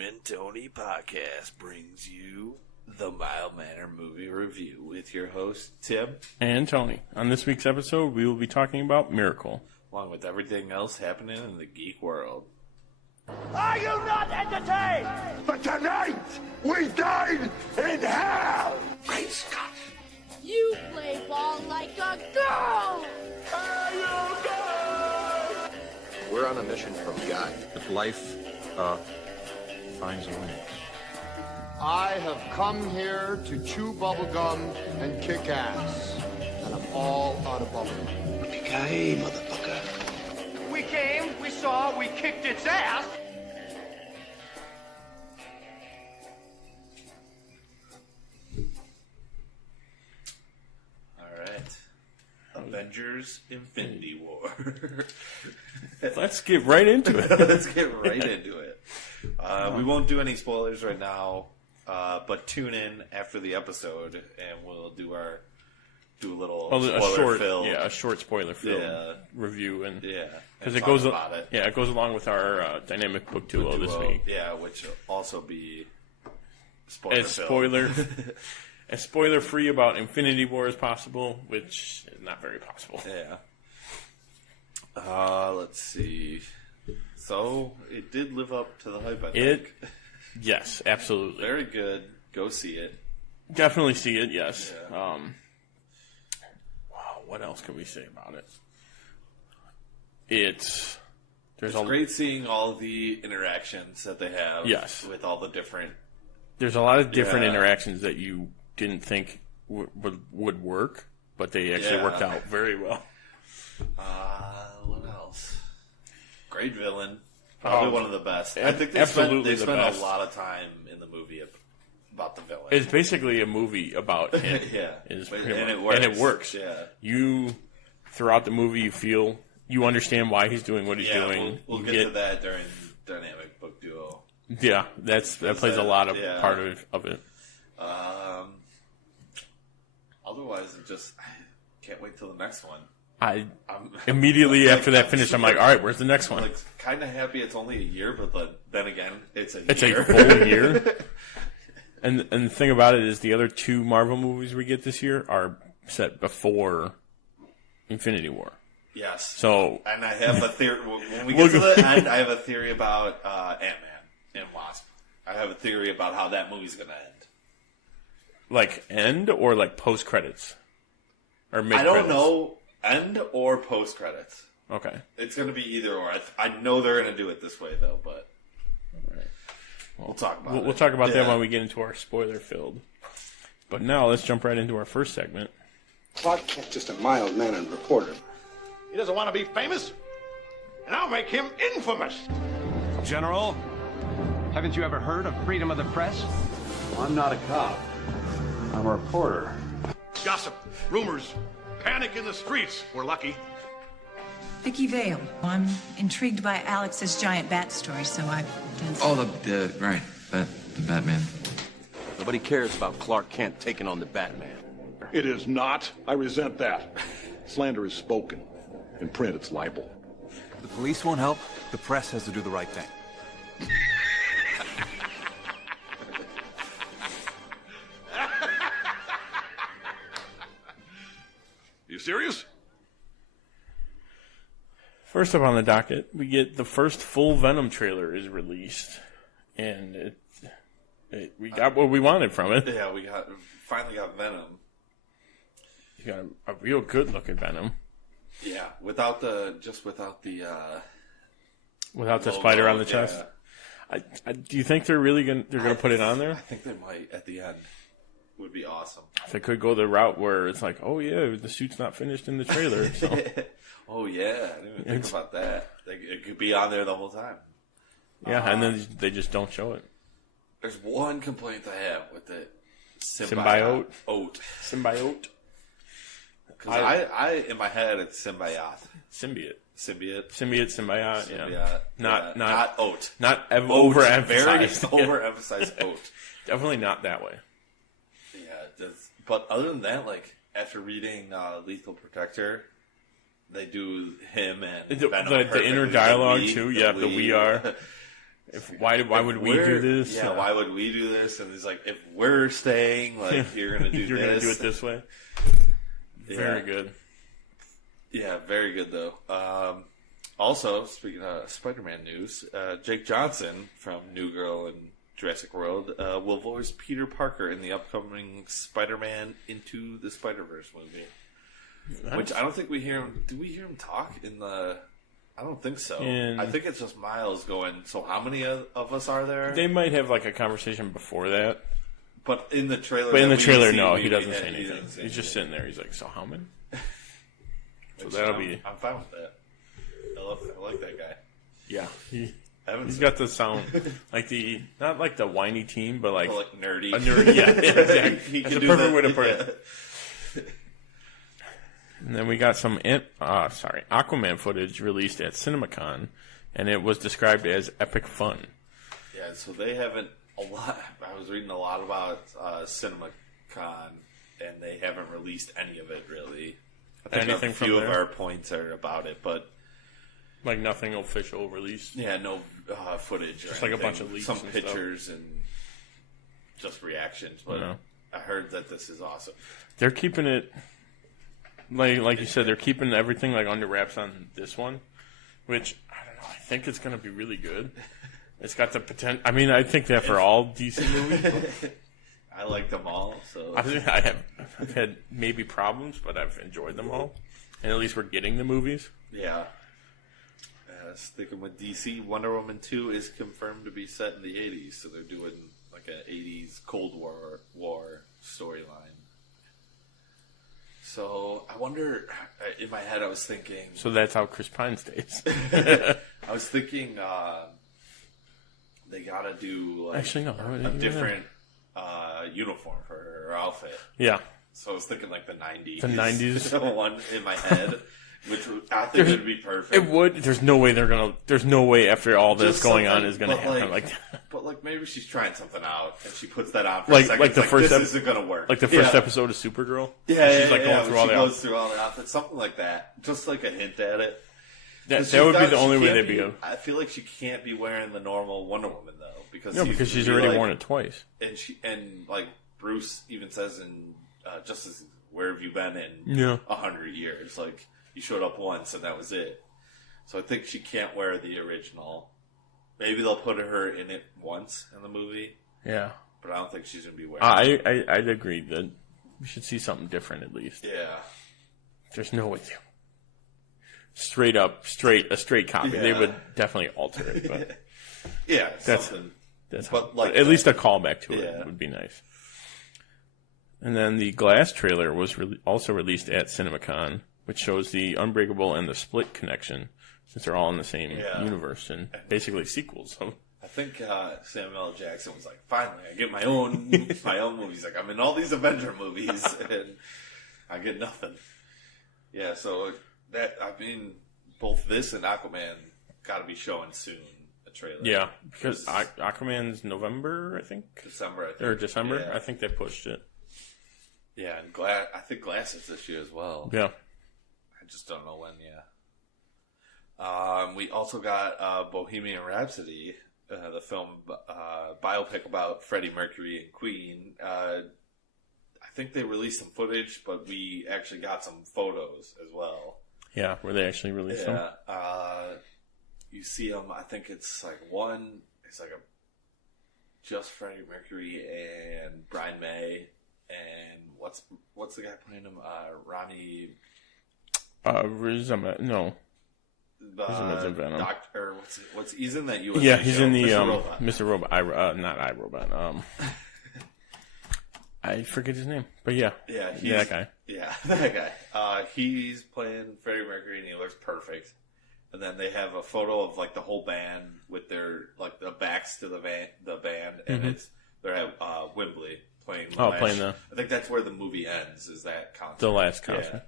and Tony podcast brings you the Mild Manner Movie Review with your hosts, Tim and Tony. On this week's episode, we will be talking about Miracle, along with everything else happening in the geek world. Are you not entertained? But tonight, we dine in hell! Great Scott! You play ball like a girl! We're on a mission from God. If life, finds a way. I have come here to chew bubblegum and kick ass. And I'm all out of bubblegum. Yippee-ki-yay, motherfucker. We came, we saw, we kicked its ass. Alright. Avengers Infinity War. Let's get right into it. Let's get right into it. We won't do any spoilers right now, but tune in after the episode and we'll do a little a short spoiler film review, and because it goes about it. Yeah, it goes along with our dynamic book duo this week. Yeah, which will also be as spoiler free about Infinity War as possible, which is not very possible. Yeah. Let's see. So it did live up to the hype, I think. Yes, absolutely. Very good. Go see it. Definitely see it. Yes. Yeah. Wow. What else can we say about it? It's great seeing all the interactions that they have. Yes. With all the different. There's a lot of different interactions that you didn't think would work, but they actually worked out very well. What else? Great villain. Probably one of the best. I think they spent a lot of time in the movie about the villain. It's basically a movie about him. And it works. Yeah. Throughout the movie, you understand why he's doing what he's doing. We'll get to that during Dynamic Book Duo. Yeah, that plays a lot of part of it. Otherwise, I can't wait till the next one. I'm immediately after that finished, I'm like, all right, where's the next one? Kind of happy it's only a year, but then again, it's a full year. And the thing about it is the other two Marvel movies we get this year are set before Infinity War. Yes. So, and I have a theory. When we get to the end, I have a theory about Ant-Man and Wasp. I have a theory about how that movie's going to end. Like end or like post credits or mid? I don't know. End or post credits. Okay. It's going to be either or. I know they're going to do it this way though, but all right. We'll talk about it. We'll talk about that when we get into our spoiler filled. But now let's jump right into our first segment. Clark Kent, just a mild-mannered reporter. He doesn't want to be famous, and I'll make him infamous. General, haven't you ever heard of freedom of the press? I'm not a cop. I'm a reporter. Gossip, rumors, panic in the streets. We're lucky. Vicky Vale. I'm intrigued by Alex's giant bat story, so I've done some... the Batman. Nobody cares about Clark Kent taking on the Batman. It is not. I resent that. Slander is spoken. In print, it's libel. The police won't help. The press has to do the right thing. You serious? First up on the docket, we get the first full Venom trailer is released, and we got what we wanted from it. Yeah, we finally got Venom. You got a real good looking Venom. Yeah, without the spider on the chest. Do you think they're really gonna put it on there? I think they might at the end. Would be awesome. They could go the route where it's like, oh yeah, the suit's not finished in the trailer. So. Oh yeah, I didn't even think about that. It could be on there the whole time. Yeah, and then they just don't show it. There's one complaint I have with it. Symbiote. Symbiote. Because I in my head it's symbiote. Symbiote. Symbiote. Yeah. Not oat. Not overemphasized. Very overemphasized oat. Definitely not that way. Yeah, but other than that, after reading Lethal Protector, they do him and Venom the inner dialogue too. Yeah, the we are. Why would we do this? Yeah, why would we do this? And he's like, if we're staying, like, you're going to do you're this. You're going to do it this way? Very good. Yeah, very good, though. Also, speaking of Spider-Man news, Jake Johnson from New Girl and Jurassic World will voice Peter Parker in the upcoming Spider-Man Into the Spider-Verse movie. Nice. Which I don't think we hear him... Do we hear him talk in the... I don't think so. I think it's just Miles going, so how many of us are there? They might have like a conversation before that. But in the trailer... But in the trailer, no, he doesn't say anything. He's just sitting there. He's like, so how many? So that'll be... I'm fine with that. I like that guy. Yeah. He's got the sound, like not like the whiny team, but like nerdy. A nerdy, yeah, exactly. That's a perfect way to put it. And then we got some Aquaman footage released at CinemaCon, and it was described as epic fun. Yeah, so they haven't I was reading a lot about CinemaCon, and they haven't released any of it really. I think a few of our points are about it, but like nothing official released. Yeah, no footage. Just like a bunch of leaks, some pictures, and just reactions. But I heard that this is awesome. They're keeping it. Like you said, they're keeping everything like under wraps on this one, which I don't know. I think it's going to be really good. It's got the potential. I mean, I think that for all DC movies. I like them all. So I've had maybe problems, but I've enjoyed them all, and at least we're getting the movies. Yeah. Sticking with DC, Wonder Woman 2 is confirmed to be set in the 80s, so they're doing like an 80s Cold War storyline. So I wonder, in my head I was thinking... So that's how Chris Pine stays. I was thinking they gotta do like a different uniform for her outfit. Yeah. So I was thinking like the 90s. The 90s. One in my head. Which I think would be perfect. It would. There's no way they're gonna. There's no way after all this going on is gonna happen like that. But like maybe she's trying something out and she puts that on for a second. Like the first this isn't gonna work. Like the first episode of Supergirl. Yeah, she's like going through all the outfits. Through all the outfits, something like that. Just like a hint at it. That would be the only way they'd be. I feel like she can't be wearing the normal Wonder Woman though, because she's already worn it twice. And like Bruce even says in Justice, where have you been in 100 years? Like. You showed up once, and that was it. So I think she can't wear the original. Maybe they'll put her in it once in the movie. Yeah. But I don't think she's going to be wearing it. I'd agree that we should see something different at least. Yeah. There's no way to. A straight copy. Yeah. They would definitely alter it. But yeah, that's but like at least a callback to it would be nice. And then the Glass trailer was also released at CinemaCon, which shows the Unbreakable and the Split connection, since they're all in the same universe and basically sequels. So. I think Samuel L. Jackson was like, "Finally, I get my own movies. Like I'm in all these Avenger movies, and I get nothing." Yeah, so both this and Aquaman got to be showing soon. A trailer. Yeah, because Aquaman's November, I think. December, I think. Or December. Yeah. I think they pushed it. Yeah, and I think Glass is this year as well. Yeah. I just don't know when, we also got Bohemian Rhapsody, the film biopic about Freddie Mercury and Queen. I think they released some footage, but we actually got some photos as well. Yeah, where they actually released them. You see them, I think it's like just Freddie Mercury and Brian May, and what's the guy playing him? Ronnie... Riz Ahmed, no. Riz Ahmed's in Venom. Doctor, what's he's in that USA Yeah, he's show, in the Mr. Robot. Not iRobot. I forget his name, but yeah, that guy. Yeah, that guy. He's playing Freddie Mercury, and he looks perfect. And then they have a photo of like the whole band with their like the backs to the band, and they're at Wembley playing. I think that's where the movie ends. Is that concert? The last concert. Yeah.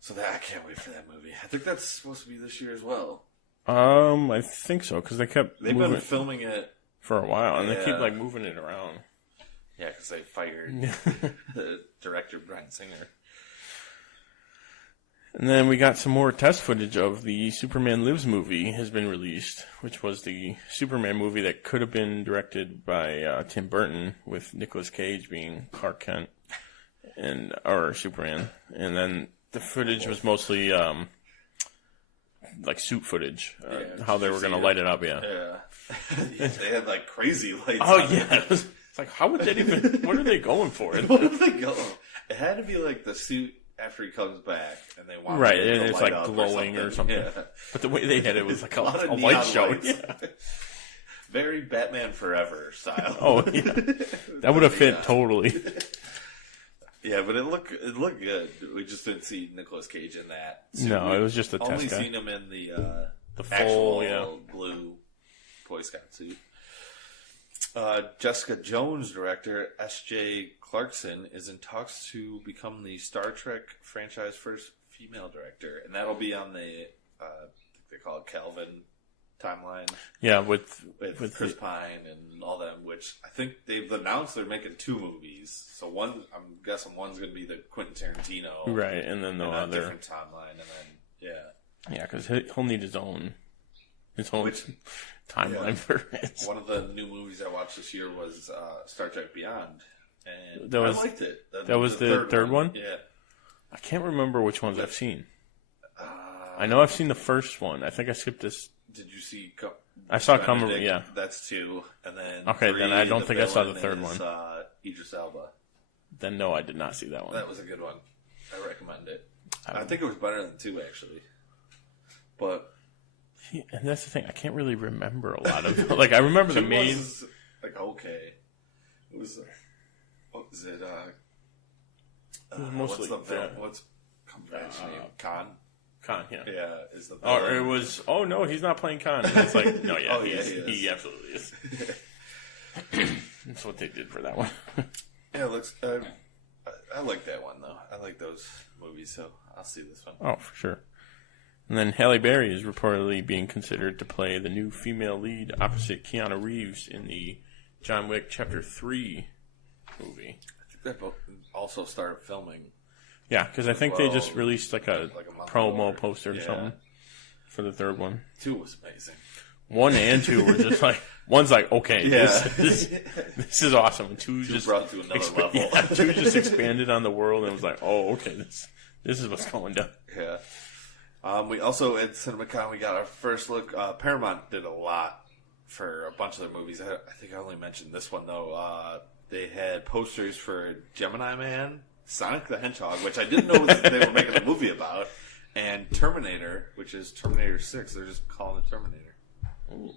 So I can't wait for that movie. I think that's supposed to be this year as well. I think so because they've been filming it for a while, and they keep like moving it around. Yeah, because they fired the director Bryan Singer. And then we got some more test footage of the Superman Lives movie has been released, which was the Superman movie that could have been directed by Tim Burton, with Nicolas Cage being Clark Kent or Superman. And then the footage was mostly like suit footage, how they were going to light it up. Yeah. They had like crazy lights. Oh yeah, it's like how would that even? What are they going for? What are they going? It had to be like the suit after he comes back, and they want right, it to and it's light like up glowing or something. Yeah. But the way they had it was like a lot light show. Yeah. Very Batman Forever style. Oh yeah, that would have fit totally. Yeah, but it looked good. We just didn't see Nicolas Cage in that. No, it was just a test only guy. seen him in the full actual blue Boy Scout suit. Jessica Jones director S.J. Clarkson is in talks to become the Star Trek franchise first female director, and that'll be on the I think they call it Kelvin timeline. Yeah, with Chris Pine and all that, which I think they've announced they're making 2 movies. So one, I'm guessing one's going to be the Quentin Tarantino, right, and then the other different timeline, and then yeah, because he'll need his own timeline for it. One of the new movies I watched this year was Star Trek Beyond, and I liked it. That was the third one? Yeah. I can't remember which ones I've seen. I know I've seen the first one. I think I skipped this. Did you see? I saw Come. Yeah, that's 2, and then okay. 3, then I don't think I saw the third one. Idris Elba. Then no, I did not see that one. That was a good one. I recommend it. I think it was better than 2 actually. But and that's the thing. I can't really remember a lot of like I remember the main. Was, like okay, it was. What was it? It was mostly what's Cumberbatch's name? Khan, yeah. Yeah, is the villain. Or it was, oh no, he's not playing Khan. And it's like, no, yeah, he absolutely is. That's what they did for that one. Yeah, it looks, I like that one, though. I like those movies, so I'll see this one. Oh, for sure. And then Halle Berry is reportedly being considered to play the new female lead opposite Keanu Reeves in the John Wick Chapter 3 movie. I think they also started filming. Yeah, because I think they just released like a promo poster or something for the third one. 2 was amazing. 1 and 2 were just like, one's like, okay, this is awesome. And 2 just brought to another level. Yeah, 2 just expanded on the world and was like, oh, okay, this is what's going down. Yeah. We also, at CinemaCon, we got our first look. Paramount did a lot for a bunch of their movies. I think I only mentioned this one, though. They had posters for Gemini Man, Sonic the Hedgehog, which I didn't know they were making a movie about, and Terminator, which is Terminator 6. They're just calling it Terminator. Ooh.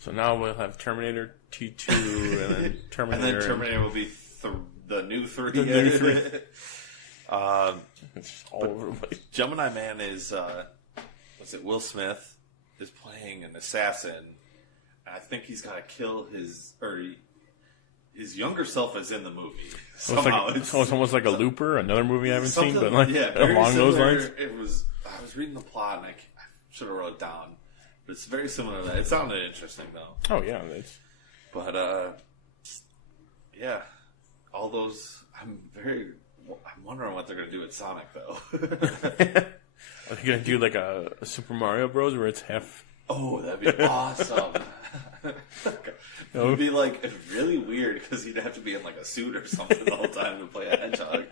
So now we'll have Terminator T2, and then Terminator. And then Terminator will be the new 3. The new 3. It's all over the place. Gemini Man is, Will Smith is playing an assassin. I think he's got to kill his younger self is in the movie. So it's almost like a Looper, another movie I haven't seen, but like along those lines. It was. I was reading the plot and I should have wrote it down, but it's very similar to that. It sounded interesting though. Oh yeah, but yeah, all those. I'm wondering what they're going to do with Sonic though. Are they going to do like a Super Mario Bros. Where it's half? Oh, that'd be awesome. It would be like really weird because he'd have to be in like a suit or something the whole time to play a hedgehog.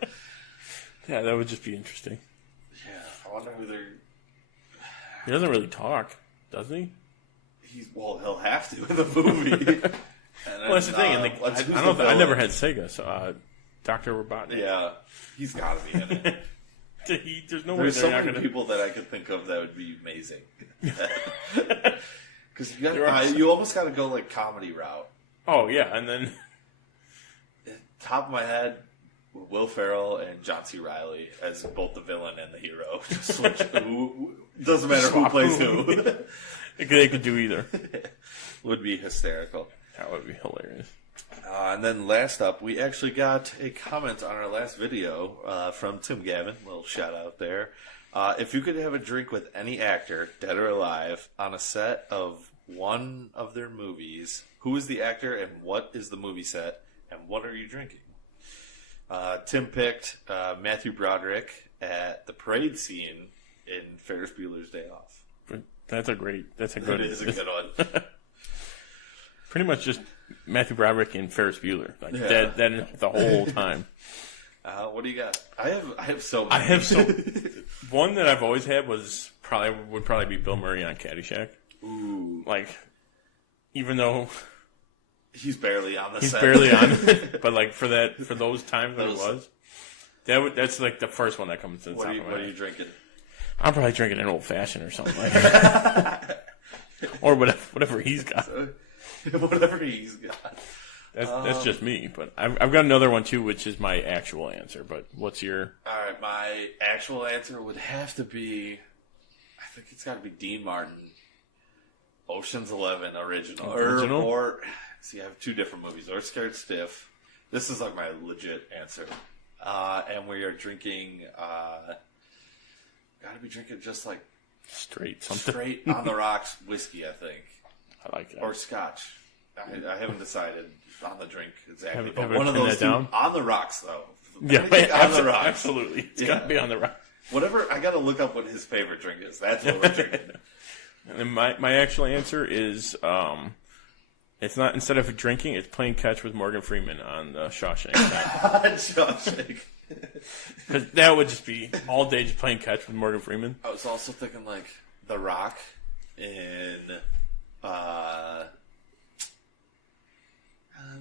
Yeah, that would just be interesting. Yeah, I wonder who they're. He doesn't really talk, does he? He'll have to in the movie. Well, that's the thing. I never had Sega, so Dr. Robotnik. Yeah, he's got to be in it. There's no way There's they're so not many gonna... people that I could think of that would be amazing. Because you almost got to go like comedy route. Oh yeah, and then top of my head, Will Ferrell and John C. Reilly as both the villain and the hero. Just switch. Doesn't matter who plays who. They could do either. Would be hysterical. That would be hilarious. And then last up, we actually got a comment on our last video from Tim Gavin. Little shout out there. If you could have a drink with any actor, dead or alive, on a set of one of their movies, who is the actor and what is the movie set and what are you drinking? Tim picked Matthew Broderick at the parade scene in Ferris Bueller's Day Off. That's a good It is a good one. Pretty much just Matthew Broderick and Ferris Bueller. Like that the whole time. What do you got? I have so many. One that I've always had would probably be Bill Murray on Caddyshack. Ooh. Like, even though he's barely on the set. He's barely on it. But like for those times when it was, that's like the first one that comes to the top of my head. What are you drinking? I'm probably drinking an old fashioned or something like that. Or whatever he's got. Whatever he's got. That's just me, but I've got another one too, which is my actual answer. But what's your? All right, my actual answer would have to be, I think it's got to be Dean Martin, Ocean's 11 original. Or see, I have two different movies. Or Scared Stiff. This is like my legit answer, and we are drinking. Got to be drinking just like straight on the rocks whiskey, I think. I like that. Or scotch. I haven't decided on the drink exactly. Have one of those two down? On the rocks, though. Yeah, on the rocks. Absolutely. It's got to be on the rocks. Whatever. I got to look up what his favorite drink is. That's what we're drinking. And then my actual answer is it's not, instead of drinking, it's playing catch with Morgan Freeman on the Shawshank. Shawshank. Because that would just be all day just playing catch with Morgan Freeman. I was also thinking like The Rock in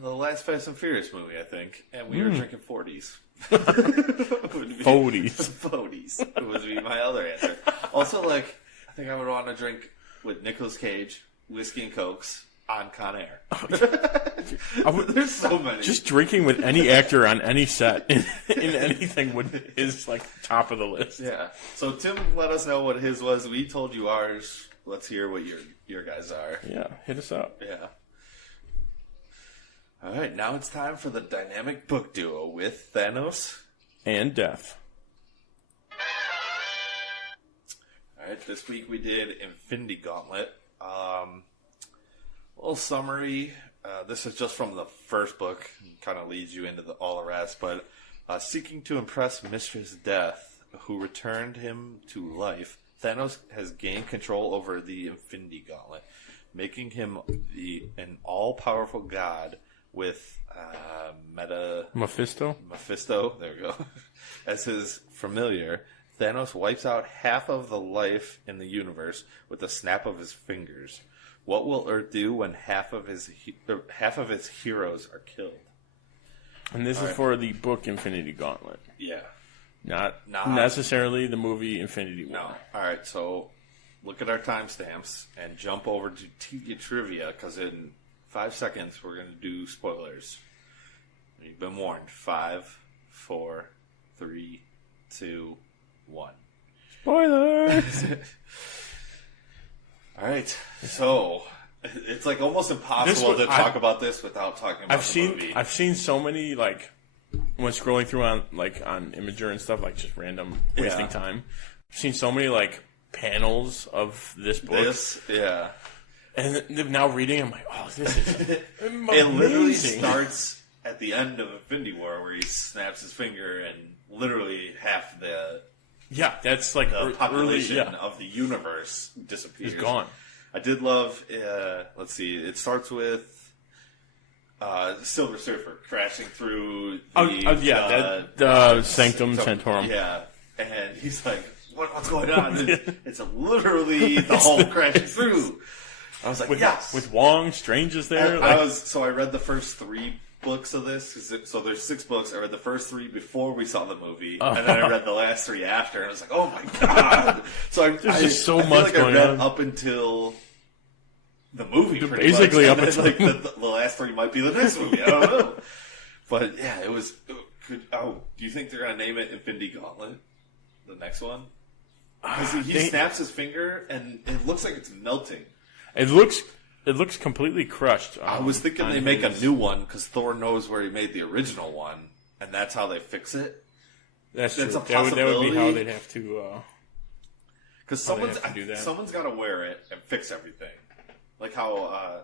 the last Fast and Furious movie, I think, and we were drinking 40s. 40s would be my other answer. Also, like, I think I would want to drink with Nicolas Cage, whiskey and cokes on Con Air. There's so many. Just drinking with any actor on any set in anything is like top of the list. Yeah. So Tim let us know what his was. We told you ours. Let's hear what your guys are. Yeah, hit us up. Yeah. All right, now it's time for the dynamic book duo with Thanos and Death. All right, this week we did Infinity Gauntlet. Little summary. This is just from the first book. Kind of leads you into all the rest. But seeking to impress Mistress Death, who returned him to life, Thanos has gained control over the Infinity Gauntlet, making him an all-powerful god with Mephisto, there we go, as his familiar. Thanos wipes out half of the life in the universe with a snap of his fingers. What will Earth do when half of its heroes are killed? And this is for the book Infinity Gauntlet. Yeah. Not necessarily the movie Infinity War. No. All right, so look at our timestamps and jump over to TvT Trivia, because in 5 seconds we're going to do spoilers. You've been warned. 5, 4, 3, 2, 1. Spoilers! All right, so it's like almost impossible to talk about this without talking about the movie. I've seen so many, like, when scrolling through on Imager and stuff, like just random wasting time. I've seen so many like panels of this book. And now reading, I'm like, oh, this is amazing. It literally starts at the end of Infinity War where he snaps his finger and literally half the that's like the population of the universe disappears. It's gone. I did love. Let's see. It starts with Silver Surfer crashing through the Sanctum Sanctorum. Yeah, and he's like, "What's going on?" And it's literally the whole crashing through. I was like, yes. With Wong, Strange is there. I read the first 3 books of this. So there's 6 books. I read the first 3 before we saw the movie, and then I read the last 3 after, and I was like, oh my god! So there's just so much going on up until the movie. Basically, up until the last 3 might be the next movie. I don't know, but yeah, it was. Do you think they're gonna name it Infinity Gauntlet? The next one, because he snaps his finger and it looks like it's melting. It looks completely crushed. I was thinking they make a new one because Thor knows where he made the original one, and that's how they fix it. That's true. A possibility. That would be how they'd have to. Because someone's got to wear it and fix everything. Like how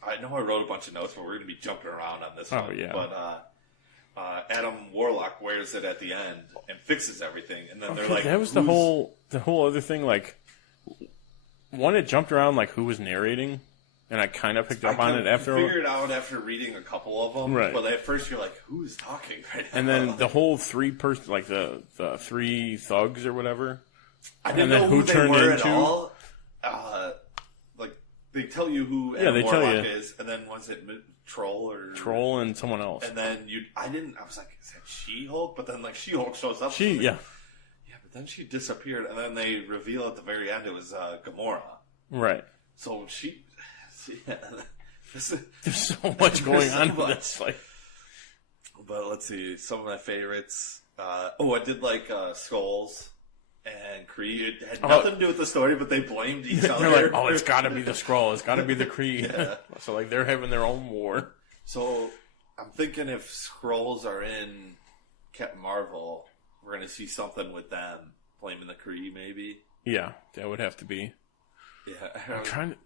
I know I wrote a bunch of notes, but we're going to be jumping around on this one. Yeah. But Adam Warlock wears it at the end and fixes everything, and then they're like, that was the whole other thing. Like, one, it jumped around like who was narrating, and I kind of picked up on it after. I figured it out after reading a couple of them, right? But at first you're like, who is talking right now? And then the whole three-person, like the three thugs or whatever. I didn't know who they were at all. Like they tell you who Adam Warlock is, and then was it Troll and someone else? And then I was like, is that She-Hulk? But then like She-Hulk shows up. Yeah, but then she disappeared, and then they reveal at the very end it was Gamora. Right. So there's so much going on with this. Like, but let's see, some of my favorites. I did like Skulls and Kree. It had nothing to do with the story, but they blamed each other. They're like, it's got to be the Skrull. It's got to be the Kree. Yeah. So like they're having their own war. So I'm thinking if Skrulls are in Captain Marvel, we're going to see something with them blaming the Kree, maybe. Yeah, that would have to be. Yeah, I'm trying to.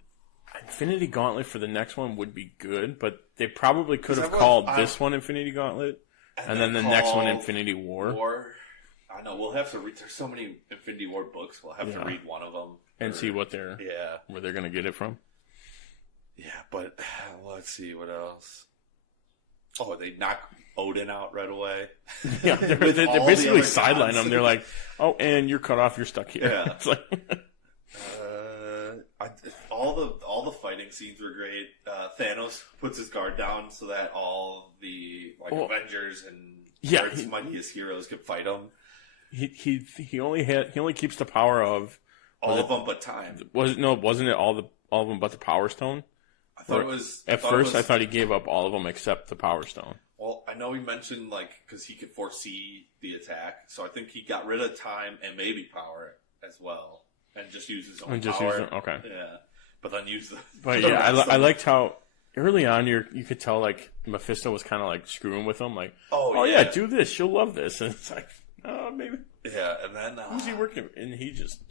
Infinity Gauntlet for the next one would be good, but they probably could have called this one Infinity Gauntlet, and then the next one Infinity War. I know, we'll have to read. There's so many Infinity War books. We'll have to read one of them and see what where they're going to get it from. Yeah, but let's see what else. Oh, they knock Odin out right away. Yeah, they basically sideline him. They're like, "Oh, and you're cut off. You're stuck here." Yeah. It's like all the fighting scenes were great. Thanos puts his guard down so that all the Avengers and Earth's mightiest heroes could fight him. He only keeps the power of all of them but time. Wasn't it all of them but the Power Stone? I thought it was. At first, I thought he gave up all of them except the Power Stone. Well, I know he mentioned because he could foresee the attack, so I think he got rid of time and maybe power as well, and just used his own power. Okay. Yeah, but then use the. But yeah, I liked how early on you could tell like Mephisto was kind of like screwing with him, like, oh yeah, do this, you'll love this, and it's like, oh maybe. Yeah, and then who's he working? And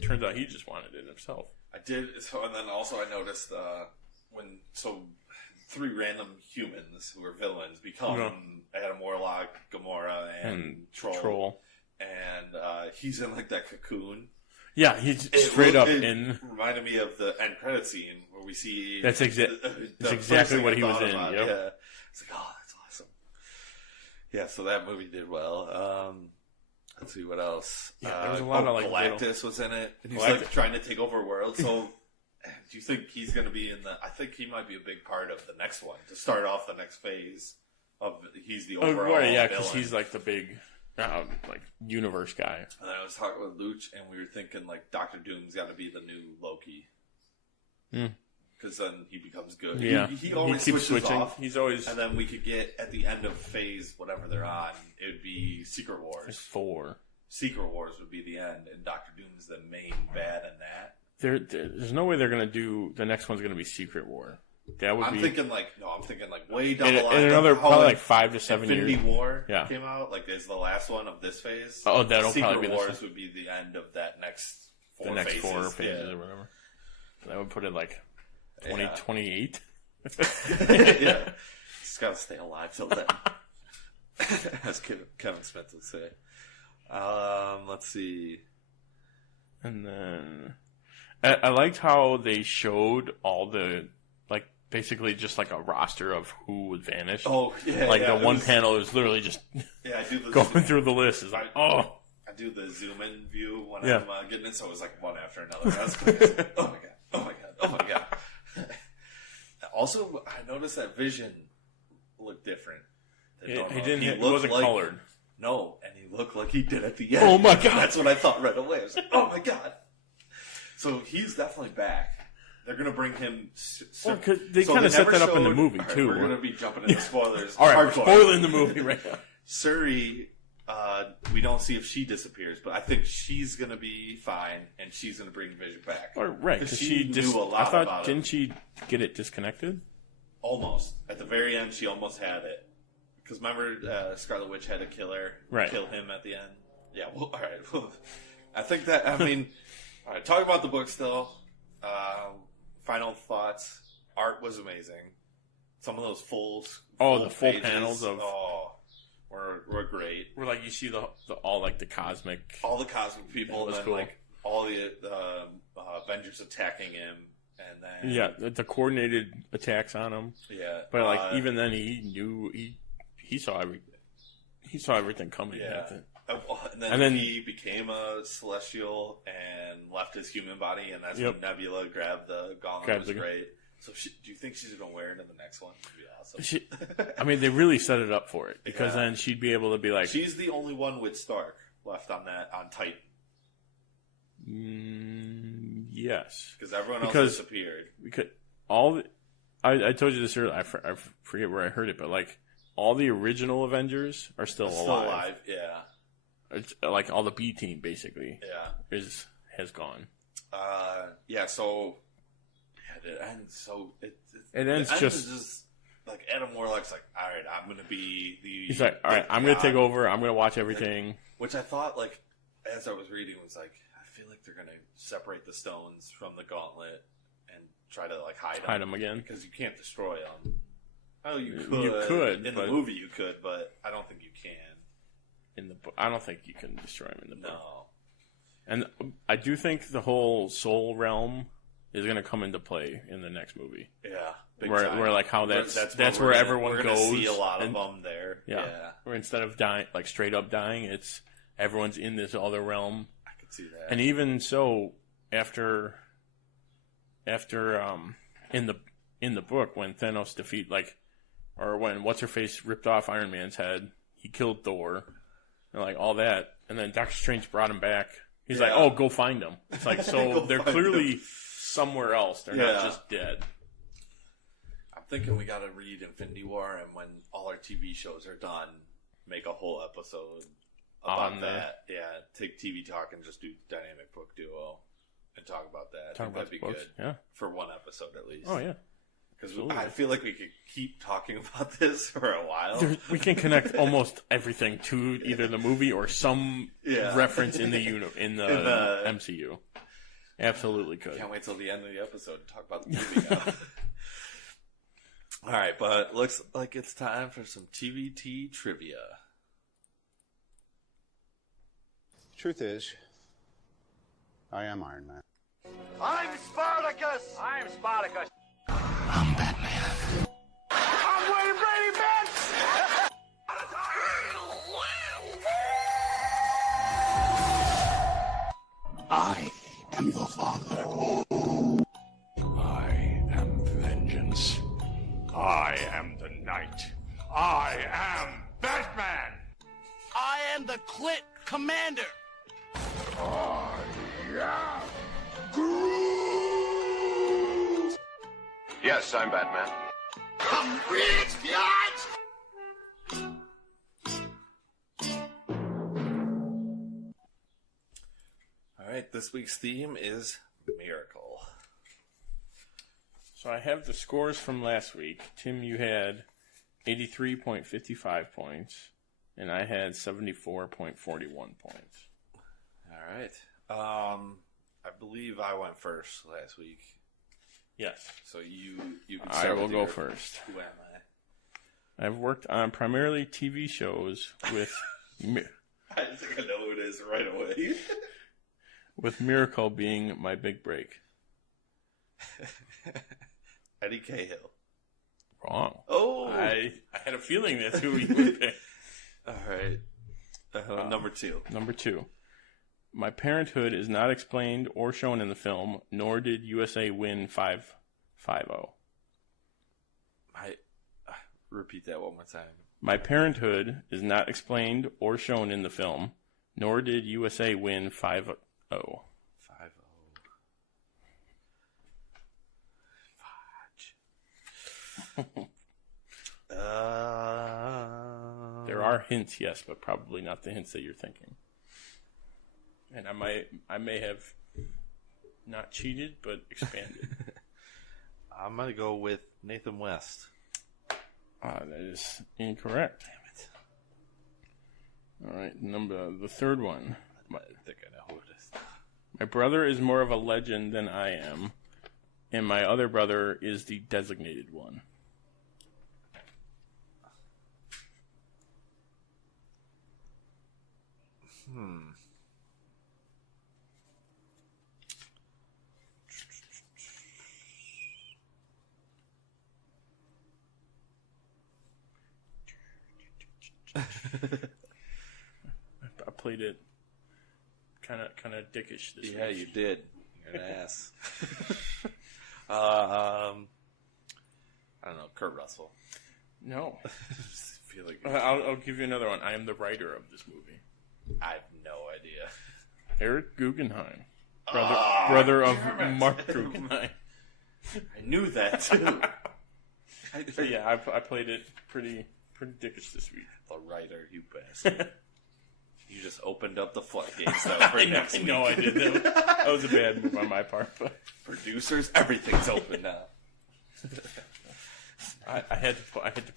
turns out he just wanted it himself. I did, and then also I noticed three random humans who are villains become Adam Warlock, Gamora, and Troll. And he's in like that cocoon. Yeah, he's straight up in. Reminded me of the end credit scene where we see. That's exactly what he was in. Yep. Yeah, it's like, oh, that's awesome. Yeah, so that movie did well. Let's see what else. Yeah, there was a lot of Galactus was in it, and he's like trying to take over worlds. So, do you think he's going to be in the? I think he might be a big part of the next one to start off the next phase of. He's the overall. Yeah, because he's like the big, universe guy. And I was talking with Luch, and we were thinking like Doctor Doom's got to be the new Loki. Because then he becomes good. Yeah, he always keeps switching. Off, he's always, and then we could get at the end of phase whatever they're on. It would be Secret Wars. There's 4. Secret Wars would be the end, and Doctor Doom is the main bad in that. There's no way they're going to do the next one's going to be Secret War. That would I'm be. thinking way down the line. In another probably 5 to 7 years. Infinity War came out is the last one of this phase. Oh, that'll Secret probably be Wars would be the end of that next 4 phases. 4 phases or whatever. That would put it 2028. Yeah, just gotta stay alive till then. As Kevin Smith would say. Let's see. And then I liked how they showed all the basically just a roster of who would vanish. Oh yeah, the one panel is literally just I do the going through the list. It's like I do the zoom in view when I'm getting it, so it was one after another. That's crazy. Oh my god. Also, I noticed that Vision looked different. He wasn't colored. No, and he looked like he did at the end. Oh my god! That's what I thought right away. I was like, oh my god. So he's definitely back. They're going to bring him... Because they kind of set that up in the movie, too. We're going to be jumping into spoilers. All right, we're spoiling the movie right now. Suri, we don't see if she disappears, but I think she's going to be fine, and she's going to bring Vision back. Right, because she knew a lot about it. Didn't she get it disconnected? Almost. At the very end, she almost had it. Because remember, Scarlet Witch had to kill her, kill him at the end? Yeah, well, all right. I think that, all right, talk about the book still. Final thoughts. Art was amazing. Some of those the full pages, panels of were great. Where like you see all like the cosmic people, and then cool. like all the Avengers attacking him, and then the coordinated attacks on him. Yeah, but like even then he knew he saw everything coming. Yeah. And then he became a Celestial and left his human body, and that's when Nebula grabbed the gauntlet. It was great. So do you think she's going to wear it in the next one? It'd be awesome. I mean, they really set it up for it, because then she'd be able to be like... She's the only one with Stark left on Titan. Yes. Because everyone else disappeared. Because I told you this earlier, I forget where I heard it, but like all the original Avengers are still alive. Still alive, yeah. It's like all the B team, basically. Yeah. Has gone. So... It ends so... It ends just like Adam Warlock's like, all right, I'm going to be the... He's like, all right, I'm going to take over. I'm going to watch everything. Which I thought, like, as I was reading, was like, I feel like they're going to separate the stones from the gauntlet and try to, like, hide them again. Because you can't destroy them. Oh, you could. You could. In the movie, you could, but I don't think you can. In the book, I don't think you can destroy them in the book. No. And I do think the whole soul realm is going to come into play in the next movie. Yeah. Where like how that's where everyone goes. See a lot of them there. Yeah. Where instead of dying, like straight up dying, it's everyone's in this other realm. I could see that. And even so, after in the book, when Thanos when what's her face ripped off Iron Man's head, he killed Thor, and like all that, and then Doctor Strange brought him back. He's like, "Oh, go find him." It's like, so they're clearly somewhere else. They're not just dead. I'm thinking we got to read Infinity War, and when all our TV shows are done, make a whole episode about that. Yeah, take TV Talk and just do Dynamic Book Duo and talk about that. I think that'd be good. Yeah, for one episode at least. Oh yeah, because I feel like we could keep talking about this for a while. We can connect almost everything to either the movie or some reference in the MCU. Absolutely could. Can't wait till the end of the episode to talk about the movie now. All right, but looks like it's time for some TvT Trivia. Truth is, I am Iron Man. I'm Spartacus! I'm Spartacus! I'm Batman. I'm Wayne Brady, bitch! I am your father. I am vengeance. I am the knight. I am Batman! I am the Clit Commander! I am Groot! Yes, I'm Batman. Come rich, biatch! All right, this week's theme is Miracle. So I have the scores from last week. Tim, you had 83.55 points, and I had 74.41 points. All right. I believe I went first last week. Yes. So you can start. I will go first. Who am I? I've worked on primarily TV shows with... I think I know who it is right away. With Miracle being my big break. Eddie Cahill. Wrong. Oh! I had a feeling that's who you would pick. All right. Number two. Number two. My parenthood is not explained or shown in the film, nor did USA win 5-0. Repeat that one more time. My parenthood is not explained or shown in the film, nor did USA win 5-0. 5-0. There are hints, yes, but probably not the hints that you're thinking. And I may have not cheated, but expanded. I'm gonna go with Nathan West. That is incorrect. Damn it. All right, the third one. I think I know who it is. My brother is more of a legend than I am, and my other brother is the designated one. I played it kind of dickish this week. Yeah, you did. You're an ass. I don't know, Kurt Russell. No. I feel like I'll give you another one. I am the writer of this movie. I have no idea. Eric Guggenheim. Brother of Mark Guggenheim. I knew that, too. Yeah, I played it pretty dickish this week. The writer, you bastard. You just opened up the floodgates, though, for next week. No, I didn't. That was a bad move on my part. But producers, everything's open now. I had to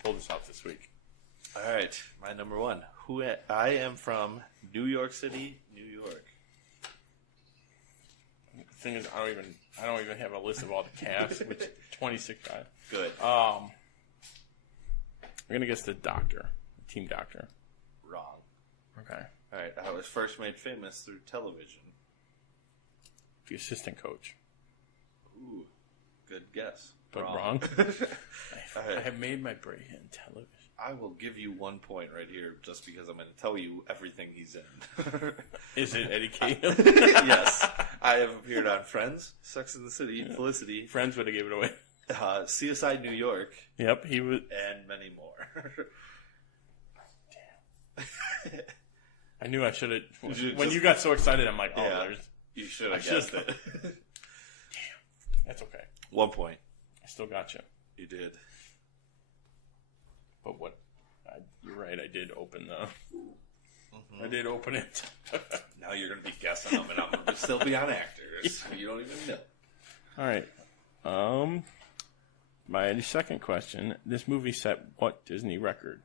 pull this out this week. All right, my number one. I am from New York City, New York. The thing is, I don't even have a list of all the cast, which 26 guys. Good. I'm gonna guess the Doctor, Team Doctor. Wrong. Okay. All right, I was first made famous through television. The assistant coach. Ooh, good guess. But wrong. Right. I have made my break in television. I will give you 1 point right here just because I'm going to tell you everything he's in. Is it Eddie Cahill? Yes. I have appeared on Friends, Sex and the City, Felicity. Friends would have given it away. CSI New York. Yep, he was. And many more. Damn. I knew I should have. When you got so excited, I'm like, you should have guessed it. Damn. That's okay. 1 point. I still got you. You did. But you're right, I did open I did open it. Now you're going to be guessing them, and I'm going to still be on actors. You don't even know. All right. My second question. This movie set what Disney record?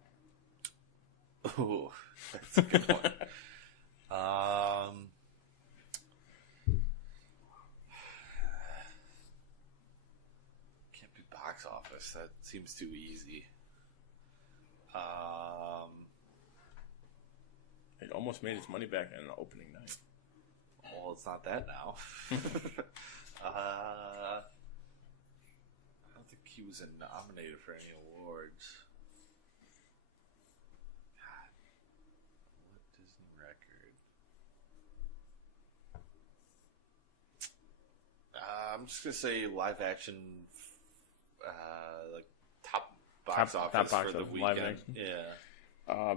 Ooh, that's a good one. Can't be box office. That seems too easy. It almost made its money back on the opening night. Well, it's not that now. I don't think he was nominated for any awards. God, what Disney record? I'm just gonna say live action, like top box office for the weekend. Yeah.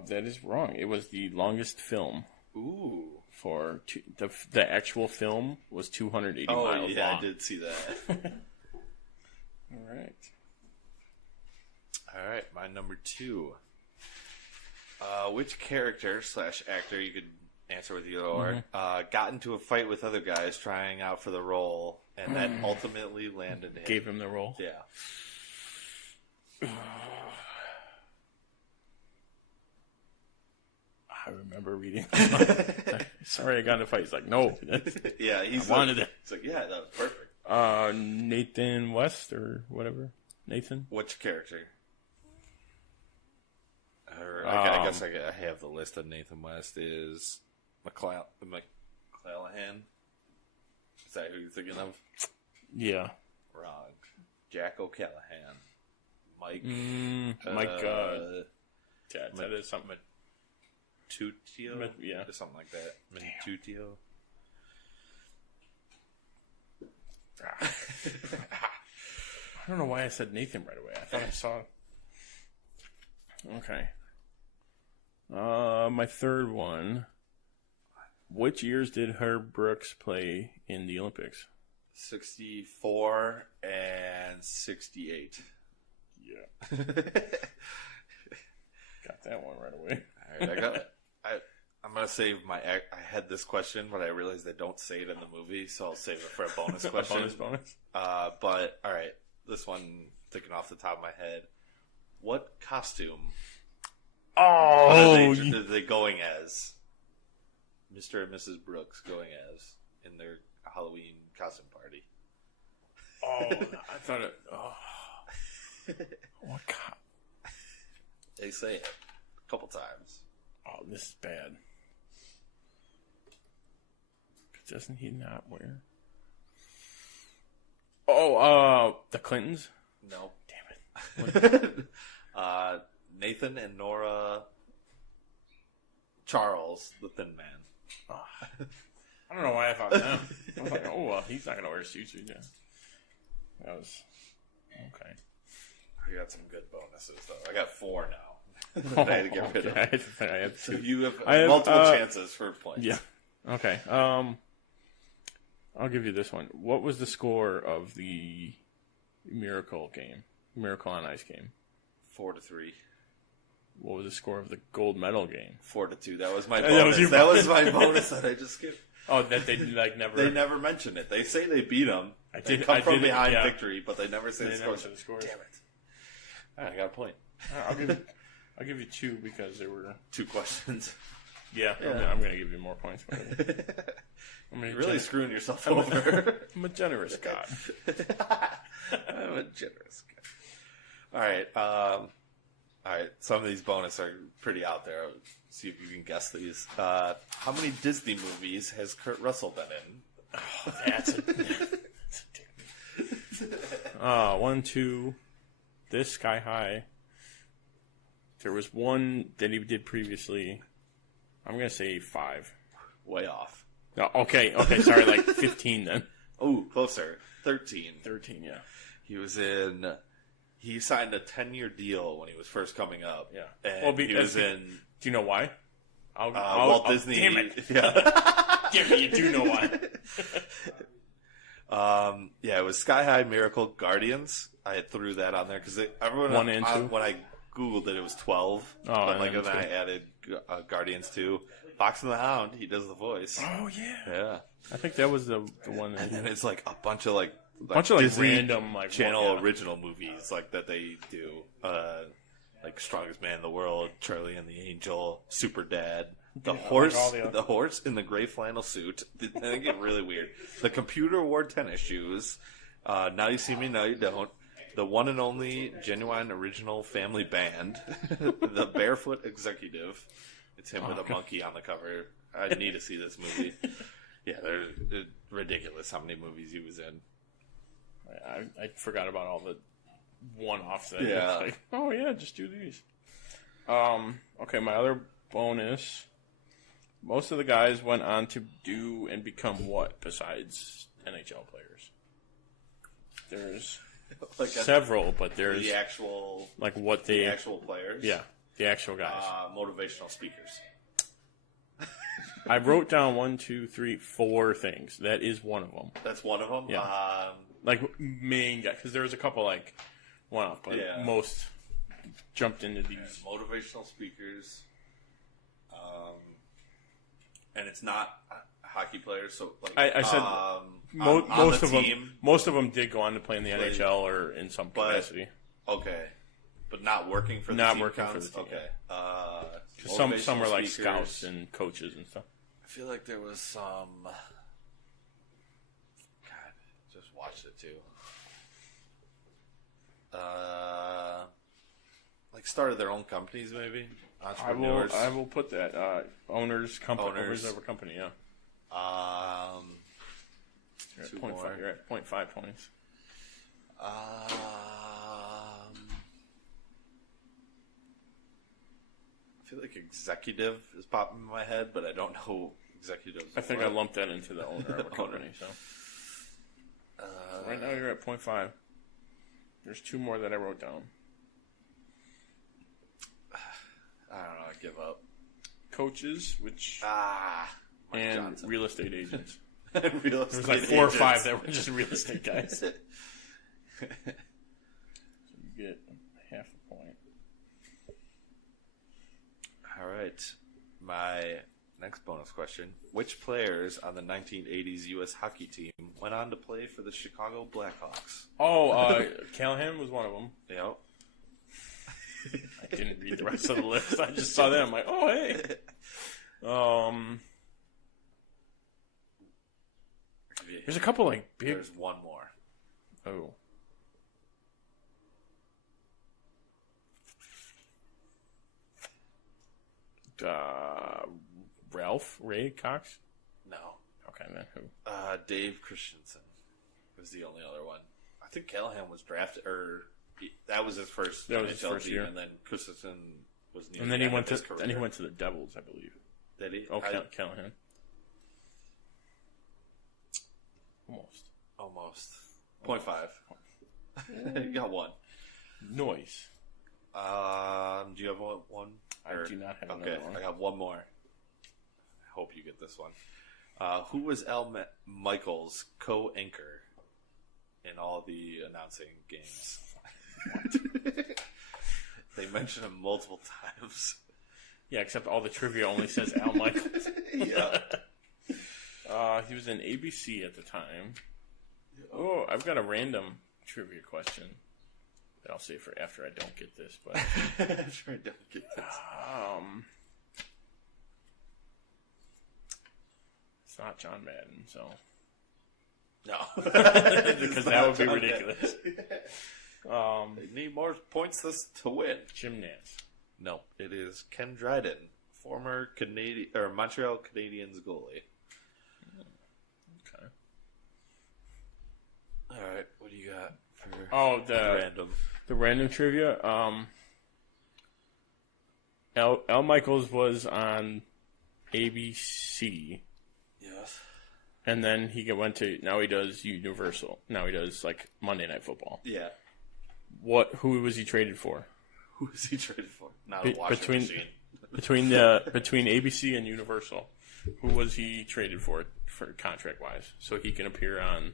That is wrong. It was the longest film. Ooh. For the actual film was 280 miles long. Oh, yeah, I did see that. All right, my number two. Which character / actor, you could answer with either or, got into a fight with other guys trying out for the role and then ultimately landed him? Gave him the role? Yeah. I remember reading. Sorry, I got in a fight. He's like, no. Yeah, I wanted it. It's like, yeah, that was perfect. Nathan West or whatever. Nathan? Which character? I guess I have the list of Nathan West is McClellan. Is that who you're thinking of? Yeah. Wrong. Jack O'Callahan. Mike. That is something. Tutio? Yeah. Or something like that. Tutio. I don't know why I said Nathan right away. I thought I saw. Okay. My third one. Which years did Herb Brooks play in the Olympics? 64 and 68. Yeah. Got that one right away. All right, I'm going to save I had this question, but I realized they don't say it in the movie, so I'll save it for a bonus question. bonus? But, all right, this one, thinking off the top of my head. What costume are they going as? Mr. and Mrs. Brooks going as in their Halloween costume party? Oh, I thought it... Oh. What They say it a couple times. Oh, this is bad. doesn't he not wear? Oh, the Clintons? No. Damn it. Nathan and Nora Charles, the Thin Man. Oh. I don't know why I thought them. I was like, oh, well, he's not going to wear suits. Yeah. That was... Okay. I got some good bonuses, though. I got 4 now. I had to get rid of. I had 2. So you have multiple chances for points. Yeah. Okay. I'll give you this one. What was the score of the Miracle on Ice game? 4-3. What was the score of the gold medal game? 4-2. That was my bonus. That was my bonus that I just skipped. Oh, that they never. They never mention it. They say they beat them. They come from behind victory, but they never say the score. Damn it! I got a point. I'll give you 2 because there were 2 questions. Yeah. I'm going to give you more points. You're really screwing yourself over. I'm a generous god. I'm a generous god. All right. Some of these bonus are pretty out there. See if you can guess these. How many Disney movies has Kurt Russell been in? Oh, that's a 1, 2. This Sky High. There was one that he did previously. I'm going to say 5. Way off. No, okay, sorry, like 15 then. Oh, closer. 13. 13, yeah. He signed a 10-year deal when he was first coming up. Yeah. And he was in... Do you know why? Walt Disney. Damn it. Yeah. Damn it, you do know why. Yeah, it was Sky High, Miracle, Guardians. I threw that on there because everyone... 1 and 2? When I Googled it, it was 12. Oh, but then I added Guardians 2. Fox and the Hound, he does the voice. Oh, yeah. Yeah. I think that was the one. And then it's like a bunch of Disney random channel original movies like that they do. Like Strongest Man in the World, Charlie and the Angel, Super Dad, the horse in the gray flannel suit. They get really weird. The Computer Wore Tennis Shoes. Now You See Me, Now You Don't. The One and Only Genuine Original Family Band. The Barefoot Executive. It's him with a monkey on the cover. I need to see this movie. Yeah, they're ridiculous how many movies he was in. I forgot about all the one-offs. Yeah. Like, oh, yeah, just do these. Okay, my other bonus. Most of the guys went on to do and become what besides NHL players? There's several, but there's... The actual... Like what the actual players? Yeah, the actual guys. Motivational speakers. I wrote down 1, 2, 3, 4 things. That is one of them. That's one of them? Yeah. Like main guy, because there was a couple like one-off, but most jumped into these. Motivational speakers. And it's not hockey players, so like... I said most of them. Most of them did go on to play in the NHL or in some capacity. Okay. But not working for the team. Not working for the team. Okay. Because some are like scouts and coaches and stuff. I feel like there was some... God, just watched it too. Like started their own companies, maybe? Entrepreneurs. I will put that. Owners of a company, yeah. You're at 0.5. You're at 0.5 points. I feel like executive is popping in my head, but I don't know executives. I think I lumped that into the owner of a company. So right now you're at 0.5. There's 2 more that I wrote down. I don't know. I give up. Coaches, which Mike and Johnson. Real estate agents. Real estate There's like 4 or 5 that were just real estate guys. So you get half a point. All right. My next bonus question. Which players on the 1980s U.S. hockey team went on to play for the Chicago Blackhawks? Oh, Callahan was one of them. Yep. I didn't read the rest of the list. I just saw that. I'm like, oh, hey. There's a couple like big... There's one more. Oh. Ray Cox? No. Okay, then who? Dave Christensen was the only other one. I think Callahan was drafted, or that was his first. That was his first year, and then Christensen was. And then he went to. Then he went to the Devils, I believe. Did he? Oh, Callahan. Almost. 0.5. You got one. Noise. Do you have one? I do not have another one. I got one more. I hope you get this one. Who was Al Michaels' co-anchor in all the announcing games? They mention him multiple times. Yeah, except all the trivia only says Al Michaels. Yeah. He was in ABC at the time. Oh, I've got a random trivia question that I'll save for after I don't get this. But after I don't get this. It's not John Madden, so. No. Because that would be ridiculous. They need more points to win. Jim Nance. No, it is Ken Dryden, former Montreal Canadiens goalie. Okay. All right, what do you got for the random trivia? Al Michaels was on ABC. Yes. And then he went to, now he does Universal. Now he does like Monday Night Football. Yeah. Who was he traded for? Who was he traded for? Not a washing machine. between ABC and Universal, who was he traded for contract wise, so he can appear on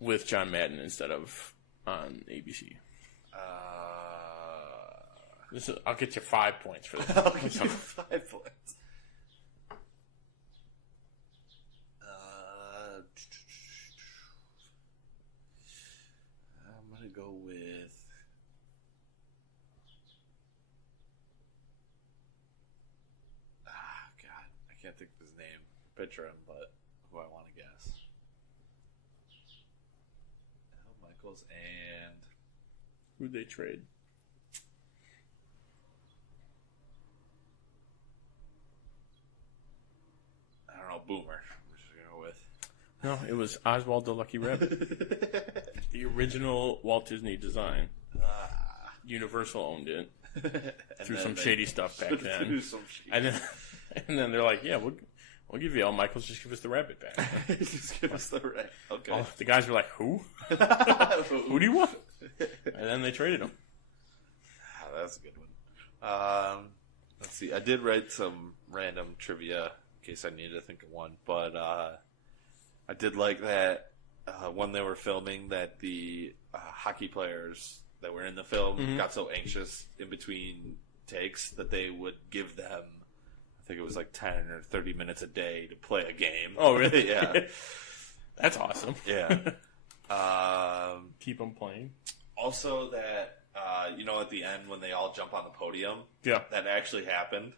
with John Madden instead of on ABC? I'll get you 5 points for this. I'll give you 5 points. I'm gonna go with. God, I can't think of his name. Picture him, but who I want to guess. Al Michaels and who'd they trade? I don't know. Boomer. We're just gonna go with. No, it was Oswald the Lucky Rabbit. The original Walt Disney design. Universal owned it through some shady stuff back then. And then they're like, yeah, we'll give you Al Michaels, just give us the rabbit back. Just give us the rabbit. Okay. The guys were like, who? Who do you want? And then they traded him. That's a good one. Let's see. I did write some random trivia in case I needed to think of one, but I did like that when they were filming that the hockey players that were in the film got so anxious in between takes that they would give them, I think it was like 10 or 30 minutes a day to play a game. Oh, really? Yeah. That's awesome. Yeah. Keep them playing. Also that, at the end when they all jump on the podium, yeah, that actually happened.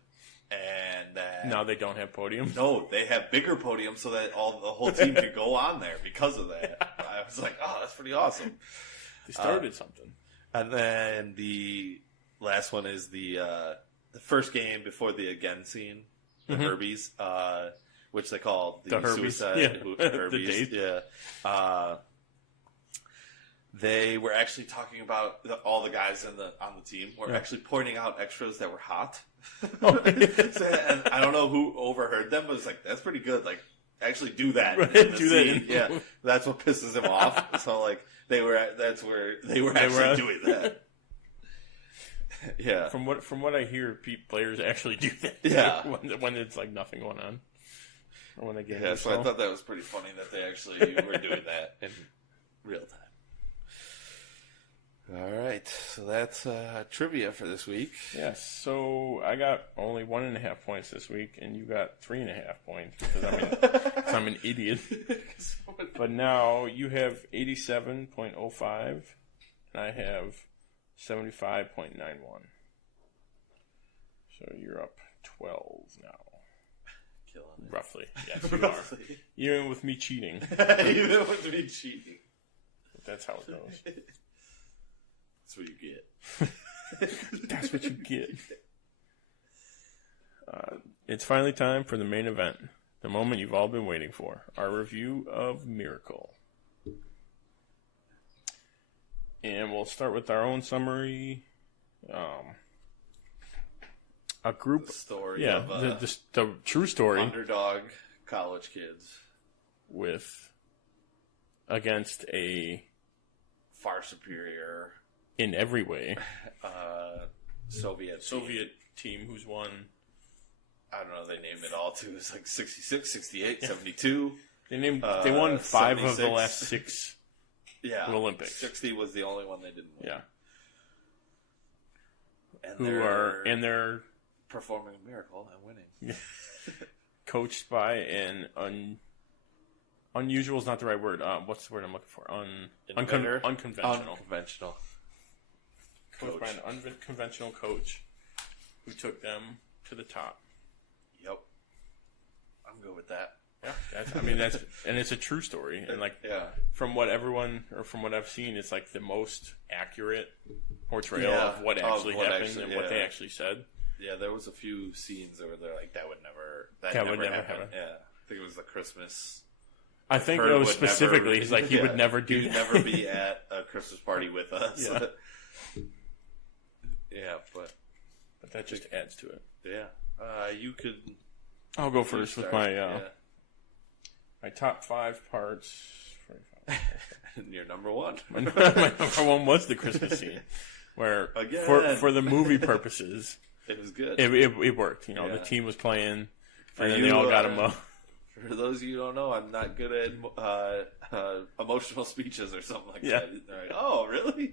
And that now they don't have podiums? No, they have bigger podiums so that the whole team could go on there because of that. I was like, oh, that's pretty awesome. They started something. And then the last one is the first game before the again scene, the Herbies, which they call the Herbies. Suicide Herbies. The date. Yeah. They were actually talking about all the guys on the team were actually pointing out extras that were hot. And I don't know who overheard them, but it's like, that's pretty good. Like, actually do that. Right, in the do scene. that. Yeah, that's what pisses him off. So like, they were actually doing that. Yeah. From what I hear, players actually do that. Yeah. when it's like nothing going on, or when they get so I thought that was pretty funny that they actually were doing that in real time. All right, so that's trivia for this week. Yes, so I got only 1.5 points this week, and you got 3.5 points because I'm an idiot. But now you have 87.05, and I have 75.91. So you're up 12 now. Killing it. Roughly, yes, you are. Even with me cheating. Even with me cheating. But that's how it goes. That's what you get. That's what you get. It's finally time for the main event. the moment you've all been waiting for, our review of Miracle. And we'll start with our own summary. A group story, the true story, underdog college kids against a far superior in every way Soviet team who's won. I don't know. They named it all too. It's like 66, 68, 72. They won 5 76. of the last 6. Yeah, Olympics. 60 was the only one they didn't win. Yeah, and they're performing a miracle and winning. Coached by an unusual is not the right word. What's the word I'm looking for? Unconventional. Coached by an unconventional coach who took them to the top. Yep, I'm good with that. Yeah, and it's a true story, and from what I've seen, it's like the most accurate portrayal of what actually happened and what they actually said. Yeah, there was a few scenes where they're like, that would never happen. Yeah, I think it was the Christmas. I think it was specifically, he's like, he would never do that. He'd never be at a Christmas party with us. Yeah, but that just adds to it. Yeah, you could. I'll go first with my my top 5 parts. Your number 1. My number 1 was the Christmas scene, where for the movie purposes, it was good. It worked. The team was playing, and then they all got them up. For those of you who don't know, I'm not good at emotional speeches or something like that. They're like, oh, really?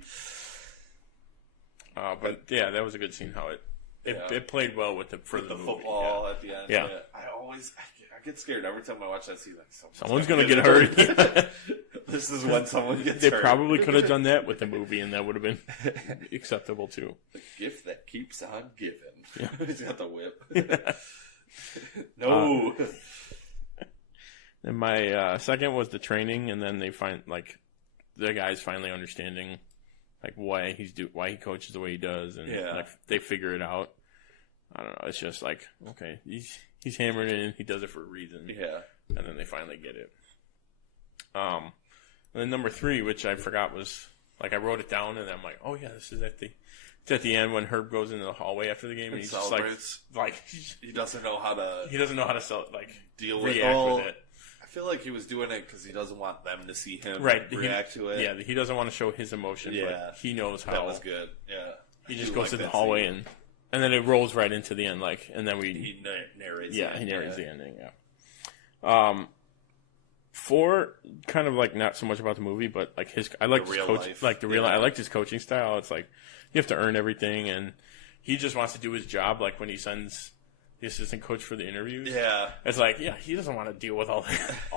But yeah, that was a good scene. How it played well with the football at the end. Yeah. I get scared every time I watch that scene. Like, someone's gonna get hurt. This is when someone gets hurt. They probably could have done that with the movie, and that would have been acceptable too. The gift that keeps on giving. Yeah. He's got the whip. No. And my second was the training, and then they find the guy's finally understanding why he coaches the way he does, and they figure it out. I don't know. It's just okay, he's hammering it in. He does it for a reason. Yeah. And then they finally get it. And then number 3, which I forgot was I wrote it down, and I'm like, oh yeah, this is it's at the end when Herb goes into the hallway after the game, and he's celebrates. Just he doesn't know how to deal with it. I feel like he was doing it because he doesn't want them to see him react to it. Yeah, he doesn't want to show his emotion. Yeah, but he knows how. That was good. Yeah, he just goes to the hallway and then it rolls right into the end. And then he narrates. Yeah, he narrates the ending. Yeah. 4, kind of not so much about the movie, but I like his coach, I liked his coaching style. It's you have to earn everything, and he just wants to do his job. When he sends the assistant coach for the interviews, it's he doesn't want to deal with all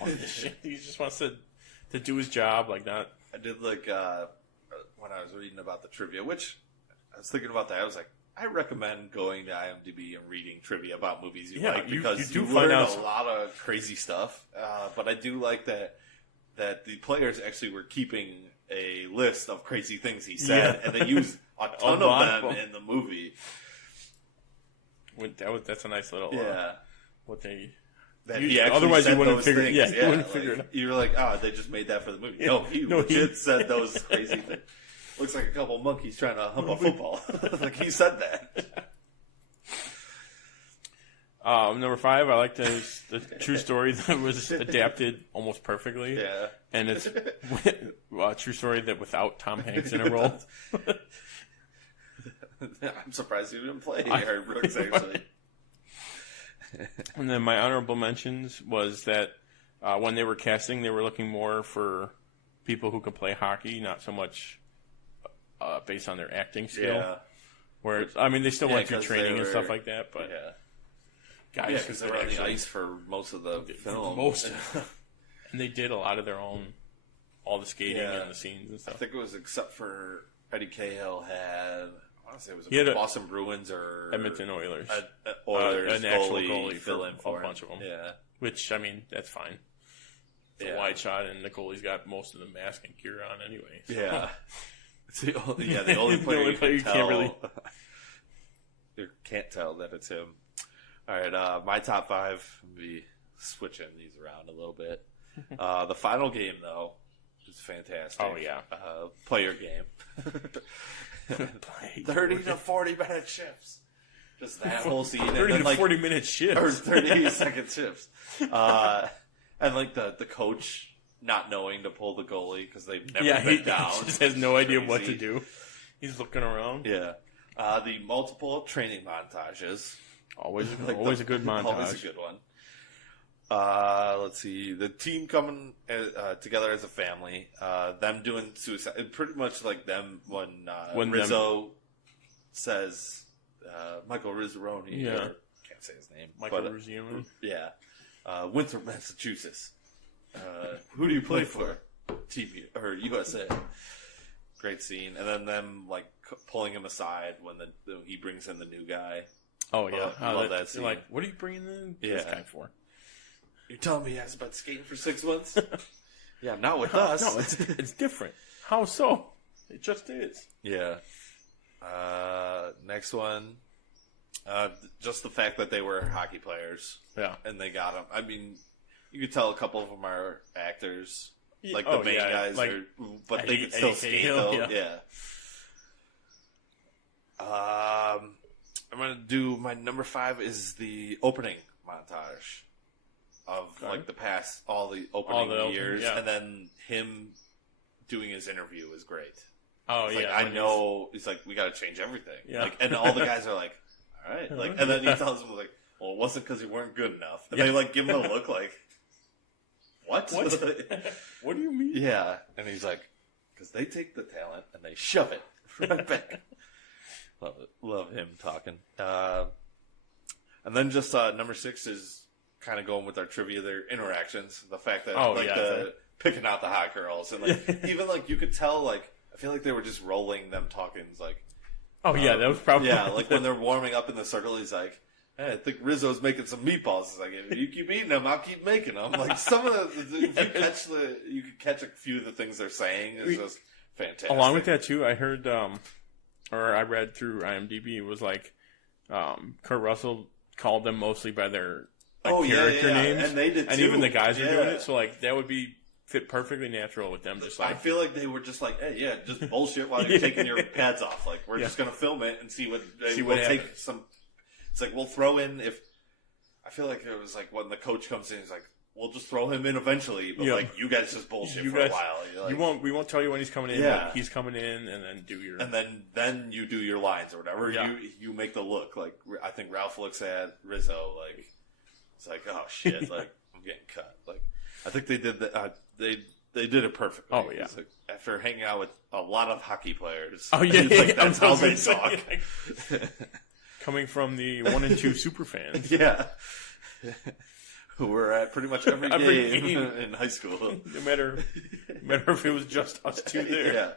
this shit. He just wants to do his job. Not. I did when I was reading about the trivia, which I was thinking about that. I was like, I recommend going to IMDb and reading trivia about movies you like, because you learn a lot of crazy stuff. But I do like that the players actually were keeping a list of crazy things he said, and they used a ton of them in the movie. That's a nice little what they. That he actually otherwise said you wouldn't those figure. things. Yeah, you wouldn't figure it out. You were like, they just made that for the movie. No, he legit said those crazy things. Looks like a couple monkeys trying to hump a football. He said that. Number 5, I like the true story that was adapted almost perfectly. Yeah. And it's a true story that without Tom Hanks in a role. I'm surprised he didn't play Aaron Brooks, actually. And then my honorable mentions was that when they were casting, they were looking more for people who could play hockey, not so much based on their acting skill. Yeah. Where they still went through training and stuff like that, but guys, because they were on the ice for most of the film. And they did a lot of their own, all the skating and the scenes and stuff. I think it was except for Eddie Cahill had. I want to say it was Boston Bruins or Edmonton Oilers. Oilers an actual goalie fill in for a bunch of them. Yeah, which that's fine. It's a wide shot, and the goalie's got most of the mask and gear on anyway. So. Yeah, it's the only player you can't really. You can't tell that it's him. All right, my top 5 would be switching these around a little bit. The final game, though, is fantastic. Oh, yeah. Player game. 30 to 40-minute shifts. Just that whole scene. 30 to 40-minute shifts. Or 30-second shifts. And, like, the coach not knowing to pull the goalie because they've never been down. He just has no idea what to do. He's looking around. Yeah. The multiple training montages. Always a good montage. Always a good one. Let's see. The team coming together as a family. Them doing suicide. Pretty much like them when Rizzo says Michael Rizzaroni. Yeah. Can't say his name. Michael Rizzaroni. Yeah. Winthrop, Massachusetts. Who do you play for? TV or USA. Great scene. And then them like pulling him aside when he brings in the new guy. Oh yeah, I love that scene. Like, what are you bringing in this guy for? You're telling me he hasn't been skating for 6 months? Yeah, not with us. No, it's different. How so? It just is. Yeah. Next one. Just the fact that they were hockey players. Yeah. And they got them. I mean, you could tell a couple of them are actors. Like the main guys like, are, but they can still skate though. Yeah. I'm gonna do my number 5 is the opening montage of like the past all the opening years, and then him doing his interview is great. Oh it's yeah, like, I know. He's like, we got to change everything. Yeah. Like, and all the guys are like, all right, like, and then he tells them like, well, it wasn't because you weren't good enough, and they like give him a look like, what? What do you mean? Yeah, and he's like, because they take the talent and they shove it right back. Love him talking. And then just number 6 is kind of going with our trivia, their interactions. The fact that picking out the hot girls and like even like you could tell like I feel like they were just rolling them talking like. Oh yeah, that was probably like when they're warming up in the circle. He's like, hey, I think Rizzo's making some meatballs. It's like if you keep eating them, I'll keep making them. Like some of the you could catch a few of the things they're saying. It's just fantastic. Along with that too, I heard or I read through IMDb, it was like Kurt Russell called them mostly by their character names, and they did too. And even the guys are doing it, so like that would be fit perfectly natural with them. Just like I feel like they were just like, hey, just bullshit while you're taking your pads off. Like we're just gonna film it and see what we'll take some. It's like we'll throw in if I feel like it was like when the coach comes in, he's like, we'll just throw him in eventually, but like you guys just bullshit for a while. Like, we won't tell you when he's coming in. Yeah. But he's coming in, and then do your then you do your lines or whatever. Yeah. You make the look like I think Ralph looks at Rizzo like it's like oh shit like I'm getting cut. Like I think they did they did it perfectly. Oh yeah. It's like, after hanging out with a lot of hockey players. Oh yeah, like, that's how they talk. Coming from the 1 and 2 super fans. Yeah. Who were at pretty much every game in high school. No matter if it was just us two there. Yeah.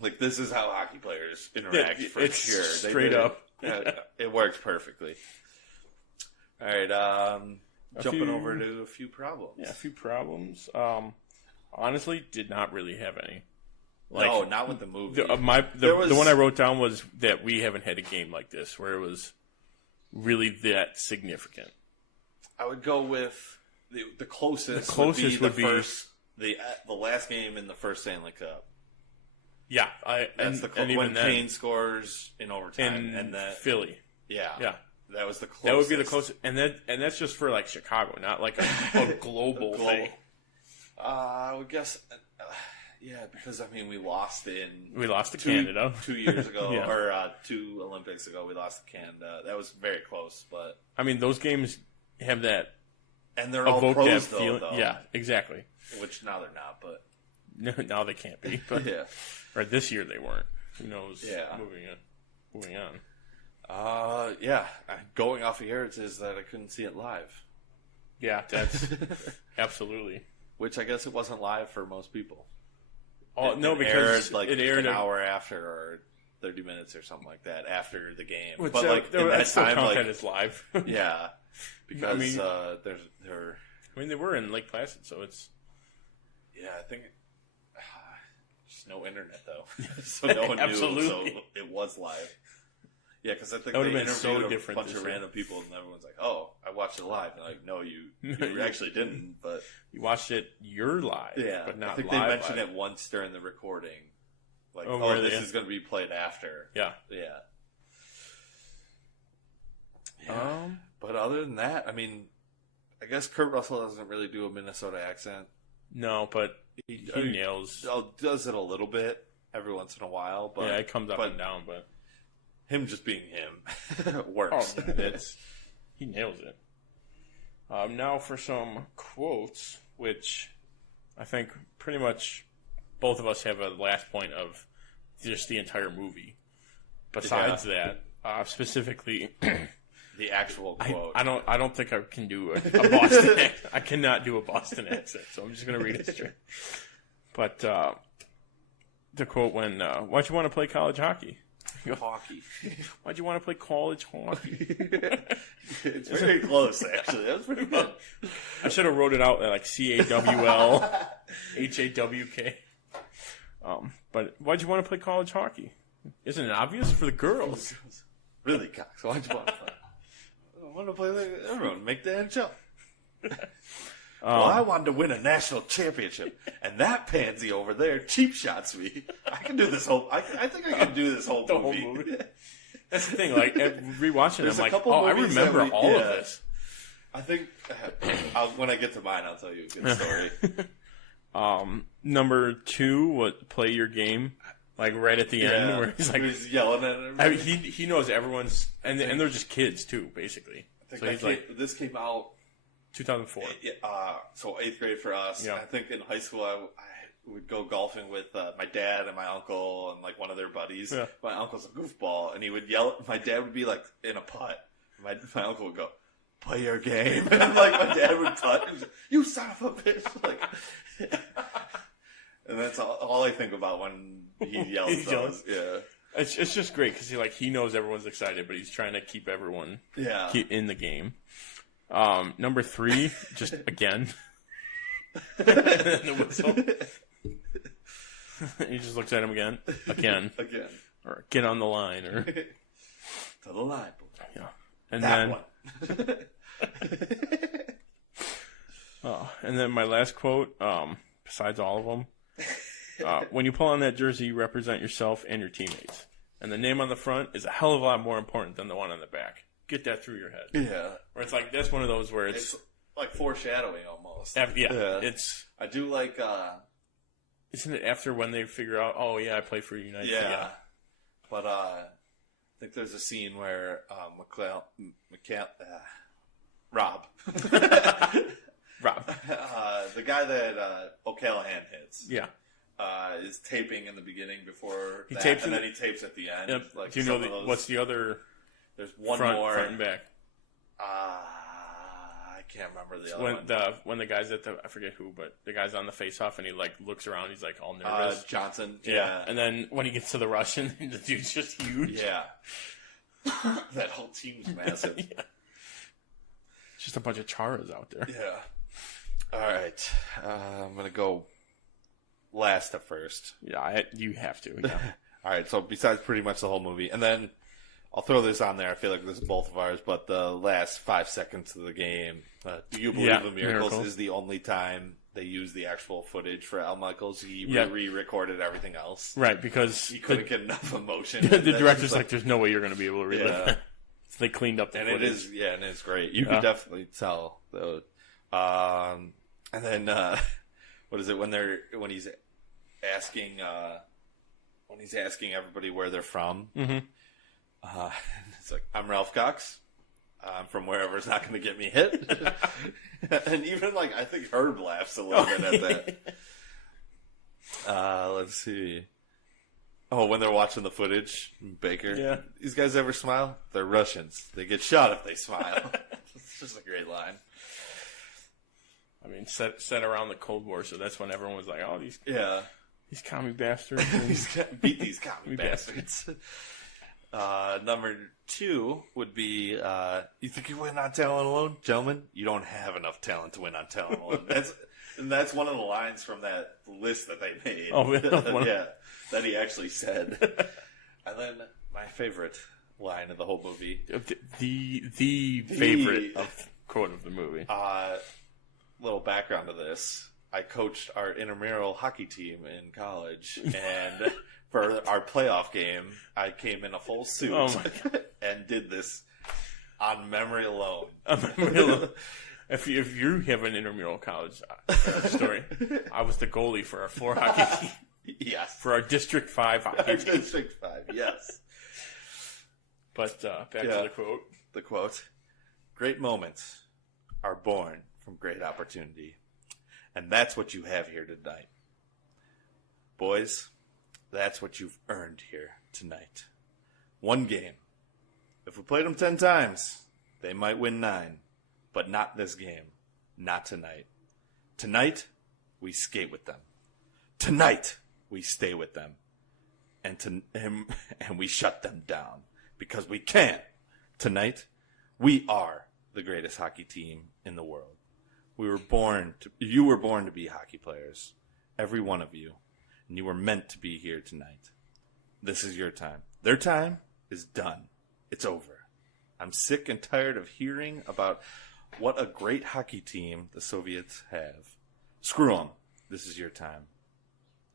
Like, this is how hockey players interact for sure. Straight up. It works perfectly. All right. Jumping over to a few problems. Yeah, a few problems. Honestly, did not really have any. No, not with the movie. The one I wrote down was that we haven't had a game like this where it was really that significant. I would go with the closest. The closest would be the last game in the first Stanley Cup. Yeah, when Kane scores in overtime and that Philly. Yeah, that was the closest. That would be the closest, and that's just for like Chicago, not like a global thing. I would guess. Yeah, because I mean we lost to Canada 2 years ago, or 2 Olympics ago. We lost to Canada. That was very close, but I mean those games have that, and they're all pros though. Yeah, exactly. Which now they're not, but now they can't be. But yeah, or this year they weren't. Who knows? Yeah, moving on. Yeah. Going off of here, it says that I couldn't see it live. Yeah, that's absolutely. Which I guess it wasn't live for most people. Oh no, because it aired an hour after, or 30 minutes, or something like that after the game. Which, but like in that time, like it's live. Yeah, because they were in Lake Placid, so it's. Yeah, I think just no internet though, so no one knew. So it was live. Yeah, because I think that would they have been so interviewed different. a bunch of random people, and everyone's like, "Oh, I watched it live." And they're like, "No, you actually didn't." But you watched it. You're live, but not. I think live they mentioned live. it once during the recording. Like, this is going to be played after. Yeah. But other than that, I mean, I guess Kurt Russell doesn't really do a Minnesota accent. No, but he nails. Does it a little bit every once in a while. But it comes up and down. But him just being him works. He nails it. Now for some quotes, which I think pretty much both of us have a last point of just the entire movie. Besides that, specifically. The actual quote. I don't think I can do a Boston accent. I cannot do a Boston accent, so I'm just going to read it straight. But the quote when, why'd you want to play college hockey? Hockey. Why'd you want to play college hockey? It's very close, actually. That was pretty good. I should have wrote it out like CAWL HAWK. But why'd you want to play college hockey? Isn't it obvious for the girls? Really, Cox? Why'd you want to play? I want to play like everyone, make the NHL. Well, I wanted to win a national championship, and that pansy over there cheap shots me. I can do this whole. I think I can do this whole movie. That's the thing. Like rewatching, I'm like, I remember all of this. I think when I get to mine, I'll tell you a good story. Number 2, play your game. Like right at the end, where he's like yelling at everybody. I mean, he knows everyone's, and they're just kids too, basically. I think this came out 2004. So 8th grade for us. Yeah. I think in high school I would go golfing with my dad and my uncle and like one of their buddies. Yeah. My uncle's a goofball, and he would yell. My dad would be like in a putt. My uncle would go, "Play your game," and like my dad would putt. And like, "You son of a bitch!" Like. And that's all I think about when he yells. Yeah, it's just great because he knows everyone's excited, but he's trying to keep everyone keep in the game. Number 3, just again, and then the whistle. He just looks at him again, or get on the line, or to the line. Yeah, and that then one. And then my last quote, besides all of them. When you pull on that jersey, you represent yourself and your teammates. And the name on the front is a hell of a lot more important than the one on the back. Get that through your head. Yeah. Where it's like, that's one of those where it's like foreshadowing almost. It's. I do like. Isn't it after when they figure out, oh yeah, I play for United? Yeah. But I think there's a scene where Rob. The guy that O'Callahan hits. Yeah. Is taping in the beginning before he that, tapes and then he tapes at the end. Yep. Like do you know what's the other? There's one more front and back. I can't remember the other one. When the guys I forget who, but the guy's on the face-off and he like looks around, he's like all nervous. Johnson. Yeah. And then when he gets to the Russian, the dude's just huge. Yeah. That whole team's massive. Yeah. Just a bunch of charas out there. Yeah. All right. I'm gonna go last to first. Yeah, you have to. Yeah. All right, so besides pretty much the whole movie, and then I'll throw this on there. I feel like this is both of ours, but the last 5 seconds of the game, Do You Believe in Miracles is the only time they use the actual footage for Al Michaels. He re-recorded everything else. Right, because he couldn't get enough emotion. The director's like, there's no way you're going to be able to relive that. So they cleaned up the footage. And it's great. You can definitely tell. Though. And then, what is it, when he's asking everybody where they're from. Mm-hmm. It's like, I'm Ralph Cox. I'm from wherever's not going to get me hit. And even I think Herb laughs a little bit at that. Let's see. Oh, when they're watching the footage, Baker. Yeah. These guys ever smile? They're Russians. They get shot if they smile. It's just a great line. I mean, set around the Cold War, so that's when everyone was like, "Oh, these commie bastards, beat these commie bastards." Number 2 would be, you think you win on talent alone, gentlemen? You don't have enough talent to win on talent alone. That's one of the lines from that list that they made. Oh, yeah, that he actually said. And then my favorite, line of the whole movie. The favorite quote of the movie. Little background to this. I coached our intramural hockey team in college, and for our playoff game, I came in a full suit and did this on memory alone. If you have an intramural college story, I was the goalie for our floor hockey team. Yes. For our District 5 hockey team. District 5, yes. But back to the quote. The quote. Great moments are born from great opportunity. And that's what you have here tonight. Boys, that's what you've earned here tonight. One game. If we played them 10 times, they might win 9. But not this game. Not tonight. Tonight, we skate with them. Tonight, we stay with them. And we shut them down. Because we can. Tonight, we are the greatest hockey team in the world. You were born to be hockey players. Every one of you. And you were meant to be here tonight. This is your time. Their time is done. It's over. I'm sick and tired of hearing about what a great hockey team the Soviets have. Screw them. This is your time.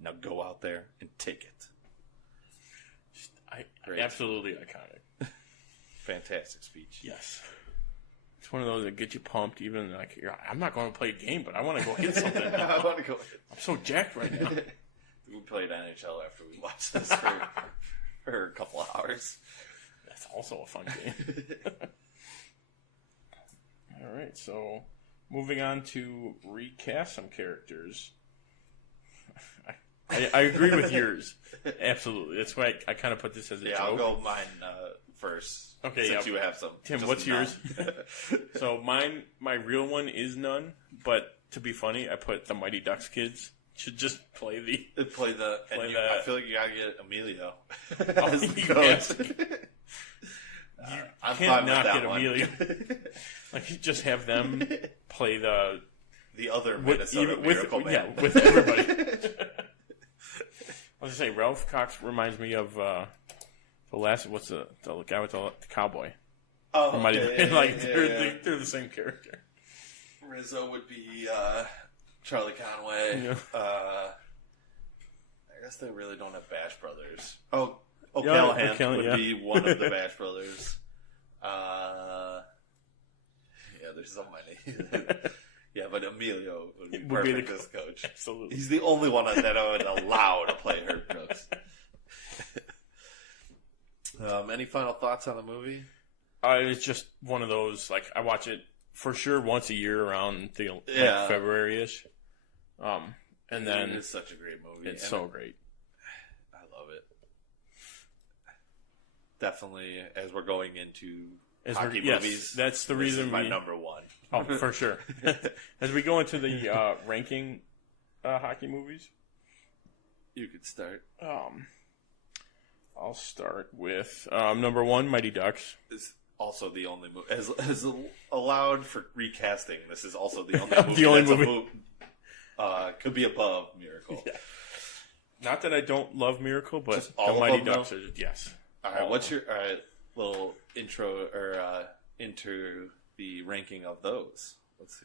Now go out there and take it. Absolutely iconic. Fantastic speech. Yes. It's one of those that get you pumped, even like, I'm not going to play a game, but I want to go hit something. I want to go hit. I'm so jacked right now. We played NHL after we watched this for a couple of hours. That's also a fun game. All right, so moving on to recast some characters. I agree with yours. Absolutely. That's why I kind of put this as a joke. I'll go mine first. Okay, since you have some. Tim, what's yours? So my real one is none, but to be funny, I put the Mighty Ducks kids should just play the. I feel like you gotta get Emilio. You can't not get Emilio. Like, you just have them play the other Minnesota Miracle Man. with everybody. I was gonna say Ralph Cox reminds me of the last. What's the guy with the cowboy? Oh, they're the same character. Rizzo would be Charlie Conway. Yeah. I guess they really don't have Bash Brothers. O'Callahan would be one of the Bash Brothers. Yeah, there's so many. Yeah, but Emilio would be perfect as coach. Absolutely. He's the only one that I would allow to play Herb Brooks. Any final thoughts on the movie? It's just one of those, like, I watch it for sure once a year around February-ish. And then it's such a great movie. It's so great. I love it. Definitely, as we're going into hockey movies, that's the this reason is my number one. Oh, for sure. As we go into the ranking hockey movies, you could start. I'll start with number 1, Mighty Ducks. Is also the only movie as allowed for recasting. This is also the only movie. The only movie could be above Miracle. Yeah. Not that I don't love Miracle, but just all the Mighty of them, Ducks are yes. All right, what's your little intro or into the ranking of those? Let's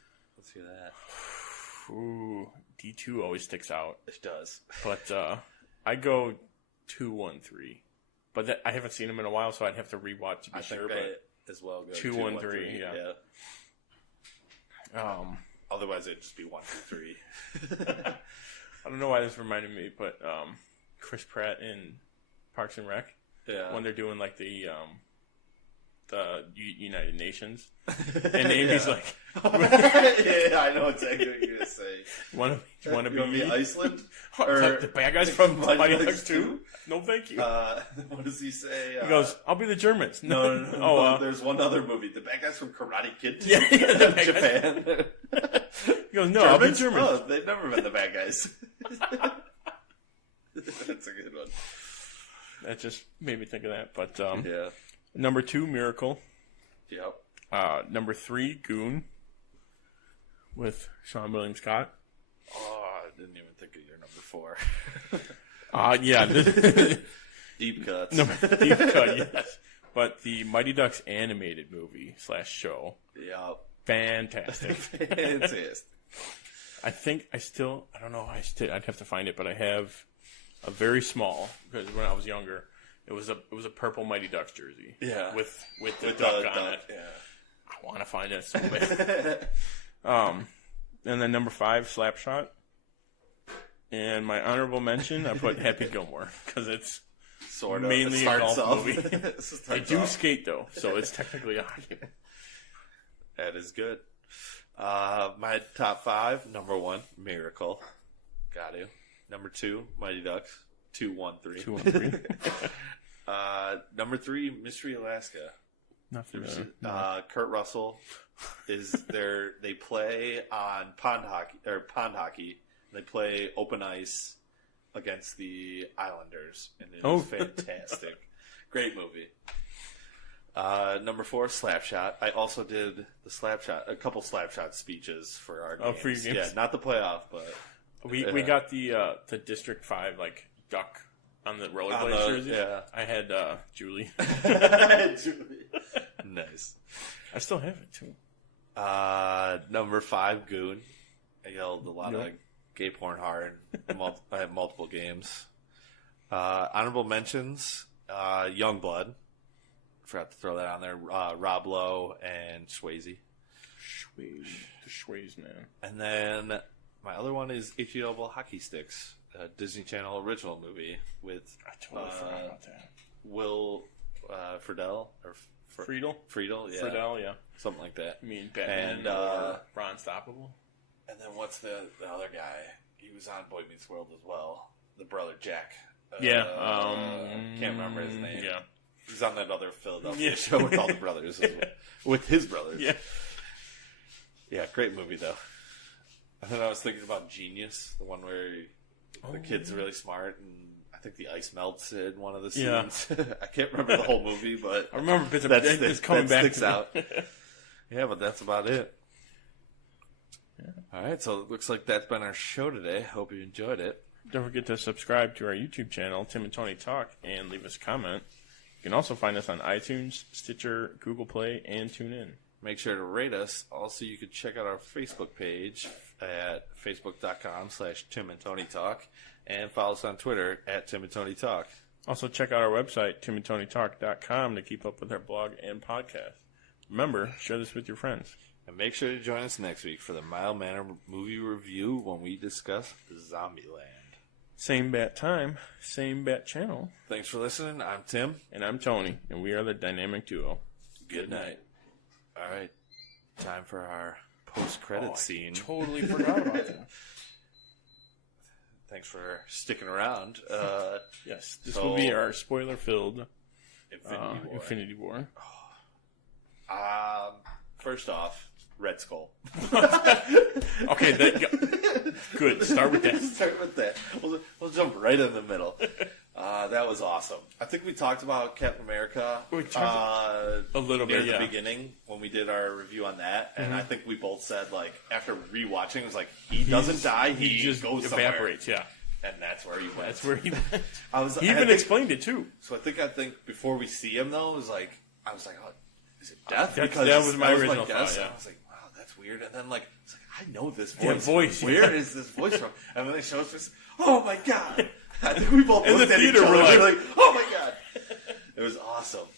hear that. Ooh, D2 always sticks out. It does, but I go 2, 1, 3. But I haven't seen them in a while, so I'd have to rewatch to be sure. But as well go 2, 1, 3. Yeah. Otherwise, it'd just be 1, 2, 3. I don't know why this reminded me, but Chris Pratt in Parks and Rec. Yeah. When they're doing like the United Nations, and Amy's like, "Yeah, I know exactly what you're gonna say. Want to be Iceland or the bad guys from Mighty Ducks 2? No, thank you." What does he say? He goes, "I'll be the Germans." No. There's one other movie, the bad guys from Karate Kid 2. Japan. He goes, "No, I'll be Germans." Oh, they've never been the bad guys. That's a good one. That just made me think of that. But yeah. Number 2, Miracle. Yep. Number 3, Goon, with Sean William Scott. Oh, I didn't even think of your number 4. Yeah. Deep cuts. Deep cut, yes. But the Mighty Ducks animated movie / show. Yeah. Fantastic. Fantastic. I think I don't know. I'd have to find it, but I have a very small, because when I was younger, it was a purple Mighty Ducks jersey. Yeah. With the duck on it. Yeah. I want to find it so bad. And then number 5, Slapshot. And my honorable mention, I put Happy Gilmore, because it's sort of mainly a golf movie. They do skate, though, so it's technically a hockey. That is good. My top 5, number 1, Miracle. Got to. Number 2, Mighty Ducks. 2, 1, 3. 2, 1, 3. Number 3, Mystery Alaska. Not familiar. Kurt Russell is there. They play on pond hockey. They play open ice against the Islanders, and it is fantastic. Great movie. Number 4, Slapshot. I also did a couple Slapshot speeches for our games. For your games? Yeah, not the playoff, but we got the District 5 duck on the rollerblade jersey. Yeah, I had Julie. Julie. Nice. I still have it too. Number 5, Goon. I yelled a lot of gay porn hard. I have multiple games. Honorable mentions: Youngblood. Forgot to throw that on there. Rob Lowe and Swayze. The Swayze man. And then my other one is H.E.L. Hockey Sticks, a Disney Channel original movie with I totally forgot about that. Will Friedle or Friedle, yeah, Friedle, yeah, something like that. You mean Batman and Ron Stoppable? And then what's the other guy? He was on Boy Meets World as well. The brother Jack. Can't remember his name. Yeah, he's on that other Philadelphia show with all the brothers, as well. With his brothers. Yeah, great movie though. And then I was thinking about Genius, the one where the kid's really smart, and I think the ice melts in one of the scenes. Yeah. I can't remember the whole movie, but I remember bits of it's coming back. Sticks out. Yeah, but that's about it. Yeah. All right, so it looks like that's been our show today. Hope you enjoyed it. Don't forget to subscribe to our YouTube channel, Tim and Tony Talk, and leave us a comment. You can also find us on iTunes, Stitcher, Google Play, and TuneIn. Make sure to rate us. Also, you can check out our Facebook page at facebook.com/Tim and Tony Talk, and follow us on Twitter at Tim and Tony Talk. Also, check out our website, timandtonytalk.com, to keep up with our blog and podcast. Remember, share this with your friends. And make sure to join us next week for the Mild Manner movie review when we discuss Zombieland. Same bat time, same bat channel. Thanks for listening. I'm Tim. And I'm Tony, and we are the dynamic duo. Good night. All right. Time for our post-credit scene. Totally forgot about that. Thanks for sticking around. Yes, this will be our spoiler-filled Infinity War. Infinity War. First off, Red Skull. Okay, good. Start with that. We'll jump right in the middle. That was awesome. I think we talked about Captain America a little bit at the beginning when we did our review on that, and I think we both said, after rewatching, it was like, he doesn't die, he just goes evaporates, somewhere. Yeah. And that's where he went. That's where he went. He even explained it, too. So I think before we see him, though, I was like, oh, is it death? That was my original thought, yeah. I was like, wow, that's weird. And then, it's like, I know this voice. Where is this voice from? And when they show us this, oh my god! I think we both in looked the at theater each other, were like, oh my god! It was awesome.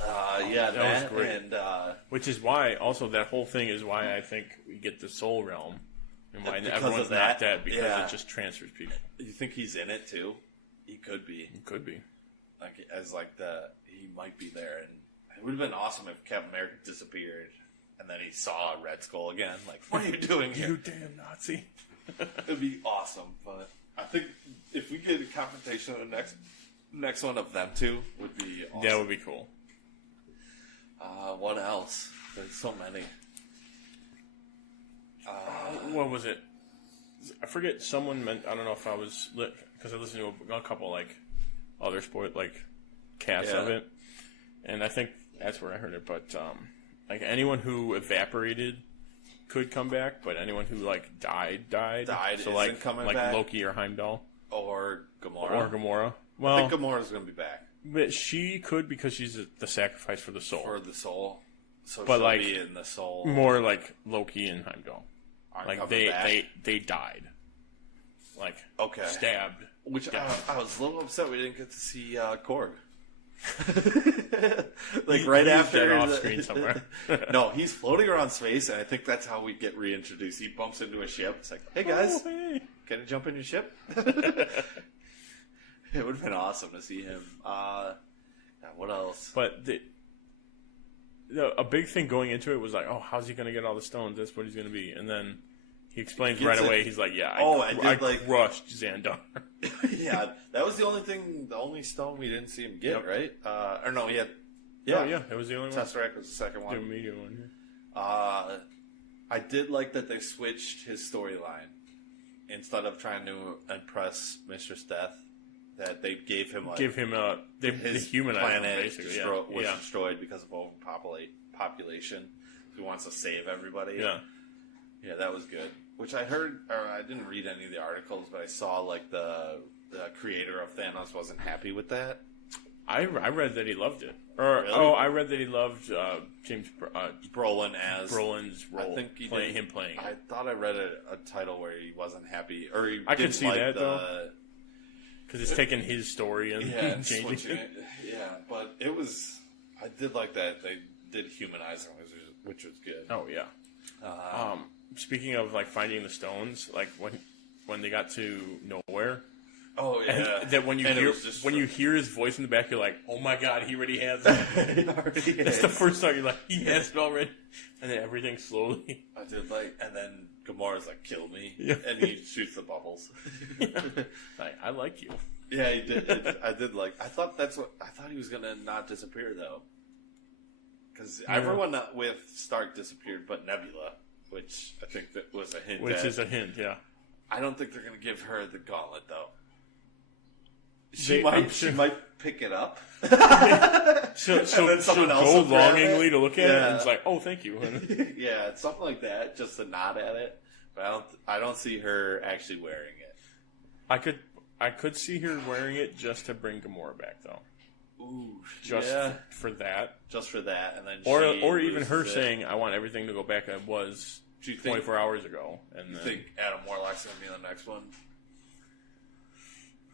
That was great. And, which is why, also, that whole thing is why I think we get the Soul Realm. And why everyone's not dead, because it just transfers people. You think he's in it, too? He could be. He could be. He might be there, and it would have been awesome if Captain America disappeared, and then he saw Red Skull again. Like, what are you doing here? You damn Nazi. It'd be awesome, but I think if we get a confrontation in the next one of them two, would be awesome. That would be cool. What else? There's so many. What was it? I forget. Someone meant. I don't know if I was because I listened to a couple other casts of it, and I think that's where I heard it. But anyone who evaporated could come back, but anyone who died. So isn't coming back. Loki or Heimdall or Gamora. Well, I think Gamora's going to be back. But she could because she's the sacrifice for the soul. For the soul. So but she'll like, be in the soul. More like Loki and Heimdall. Like they died. Like stabbed. Which I was a little upset we didn't get to see Korg. Like right after off screen somewhere. No, he's floating around space, and I think that's how we get reintroduced. He bumps into a ship. It's like, hey guys, can you jump in your ship? It would have been awesome to see him. What else? But a big thing going into it was like, oh, how's he going to get all the stones? That's what he's going to be. And then he explains right away. He's like, yeah, I crushed Xandar. Yeah, that was the only stone we didn't see him get, right? Or no, he had. Yeah, it was the only one. Tesseract was the second one. The medium one. Yeah. I did like that they switched his storyline. Instead of trying to impress Mistress Death, that they gave him his human planet was destroyed because of overpopulation. He wants to save everybody. Yeah, that was good. Which I heard, or I didn't read any of the articles, but I saw like the creator of Thanos wasn't happy with that. I read that he loved it. I read that he loved James Brolin's role. I think him playing it. I thought I read a title where he wasn't happy, or I could see that though. Because it's taking his story and changing it. Yeah, but it was. I did like that they did humanize him, which was good. Oh yeah. Speaking of like finding the stones, like when they got to nowhere. Oh yeah. And that when you hear his voice in the back, you're like, oh my god, he already has it. That's the first time you're like, he has it already. And then everything slowly. I did like, and then Gamora's like, kill me, and he shoots the bubbles. Like, I like you. Yeah, he did. I did like. I thought he was gonna not disappear though, because everyone with Stark disappeared, but Nebula, which I think that was a hint. Which is a hint, yeah. I don't think they're gonna give her the gauntlet though. She might pick it up. So then someone else go longingly to look at it, and it's like, oh, thank you. Yeah, it's something like that, just to nod at it. But I don't see her actually wearing it. I could see her wearing it just to bring Gamora back, though. Ooh, for that. Just for that, and then or even her saying, "I want everything to go back as it was 24 hours ago." And you think Adam Warlock's going to be in the next one?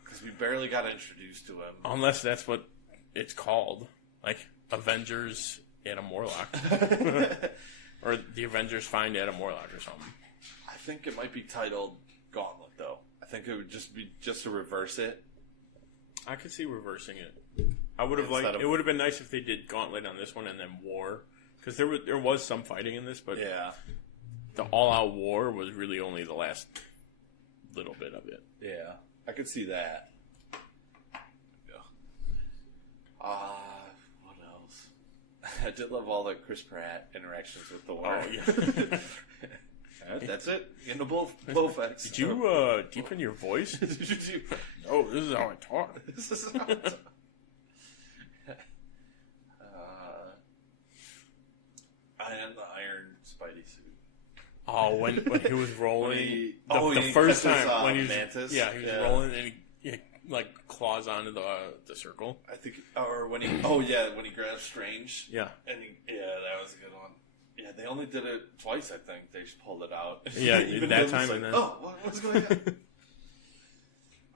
Because we barely got introduced to him. Unless that's what it's called. Like, Avengers Adam Warlock. Or the Avengers find Adam Warlock or something. I think it might be titled Gauntlet, though. I think it would just be to reverse it. I could see reversing it. I would have liked... It would have been nice if they did Gauntlet on this one and then War. Because there was some fighting in this, but... Yeah. The all-out war was really only the last little bit of it. Yeah. I could see that. Yeah. What else? I did love all the Chris Pratt interactions with Thor. Oh, yeah. That's it. Getting a Blowflex. Did you deepen your voice? Oh, this is how I talk. This is how I talk. And the Iron Spidey suit. Oh, when he was rolling, the first time when he was Mantis. Yeah, he was rolling and he like claws onto the circle. I think, or when he when he grabs Strange. Yeah, and that was a good one. Yeah, they only did it twice. I think they just pulled it out. Yeah, that time like, and then what's going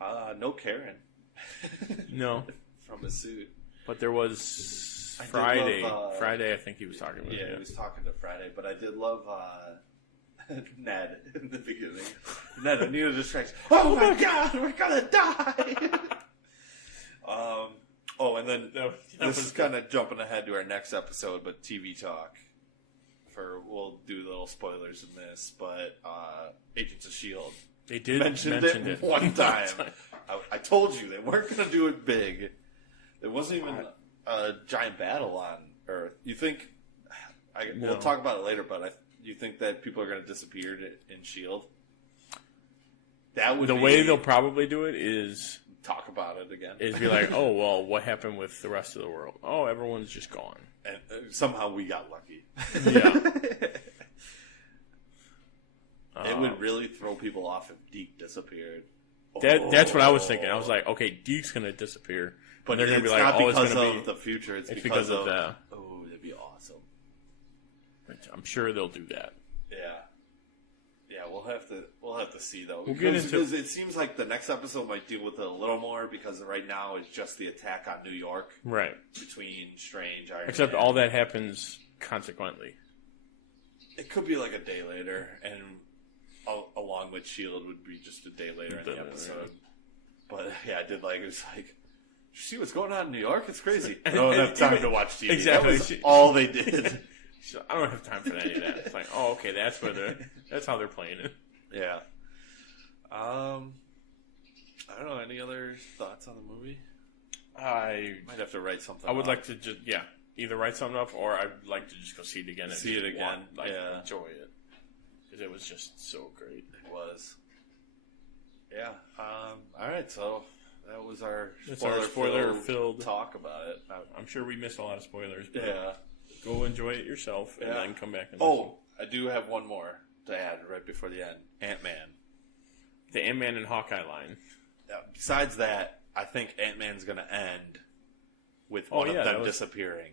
on? No Karen. No, from the suit. But there was Friday. Friday, I think he was talking about. Yeah, he was talking to Friday. But I did love. Ned in the beginning. Ned, I need a distraction. Oh my god, we're gonna die! And then this is kind of jumping ahead to our next episode, but TV talk. We'll do little spoilers in this, but Agents of S.H.I.E.L.D. They did mention it one time. I told you they weren't gonna do it big. There wasn't even a giant battle on Earth. You think? We'll talk about it later, but you think that people are going to disappear in S.H.I.E.L.D.? That would the way they'll probably do it is talk about it again. Is be like, oh well, what happened with the rest of the world? Oh, everyone's just gone, and somehow we got lucky. Yeah, it would really throw people off if Geek disappeared. That's what I was thinking. I was like, okay, Geek's going to disappear, But they're going to be like, not oh, because it's going to be the future. It's because of the. Oh, that'd be awesome. I'm sure they'll do that. Yeah, we'll have to see though. We'll Because it seems like the next episode might deal with it a little more because right now it's just the attack on New York. Right. Between Strange, Iron Except Man. all that happens consequently. It could be like a day later, and along with S.H.I.E.L.D. would be just a day later in the episode. But yeah, I did like it was like, did you see what's going on in New York? It's crazy. I don't have time to watch TV. Exactly. That was all they did. I don't have time for any of that. It's like, oh, okay, that's how they're playing it. Yeah. I don't know. Any other thoughts on the movie? I might have to write something. I would like to just either write something up or I'd like to just go see it again and enjoy it because it was just so great. It was. Yeah. All right. So that was our spoiler-filled talk about it. I'm sure we missed a lot of spoilers. But yeah. Go enjoy it yourself and then come back and listen. I do have one more to add right before the end. Ant-Man. The Ant-Man and Hawkeye line. Besides that, I think Ant-Man's going to end with one of them disappearing.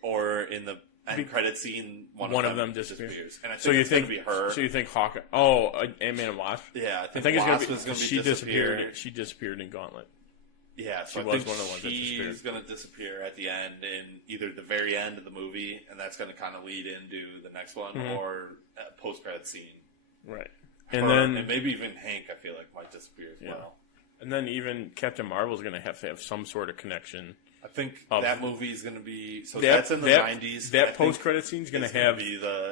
Or in the end credit scene, one of them disappears. And I think it's going to be her. So you think Hawkeye... Oh, Ant-Man and Wasp? Yeah, I think Wasp is going to be disappeared. She disappeared in Gauntlet. Yeah, so she was one of the ones that disappeared. She's going to disappear at the end in either the very end of the movie, and that's going to kind of lead into the next one, or a post-credit scene. Right. And maybe even Hank, I feel like, might disappear as well. And then even Captain Marvel's going to have some sort of connection. I think that movie is going to be... So that's in the 90s. That post-credit scene is going to have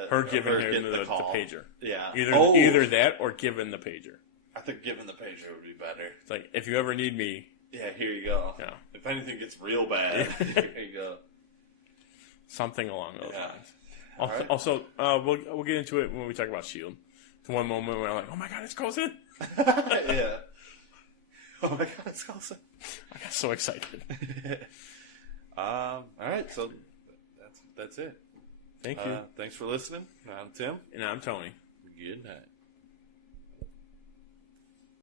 her giving the pager. Yeah. Either that or giving the pager. I think giving the pager would be better. It's like, if you ever need me... Yeah, here you go. Yeah. If anything gets real bad, here you go. Something along those lines. Also, we'll get into it when we talk about S.H.I.E.L.D. To one moment where I'm like, oh my god, it's Coulson! Yeah. Oh my god, it's Coulson! I got so excited. Alright, so that's it. Thank you. Thanks for listening. I'm Tim. And I'm Tony. Good night.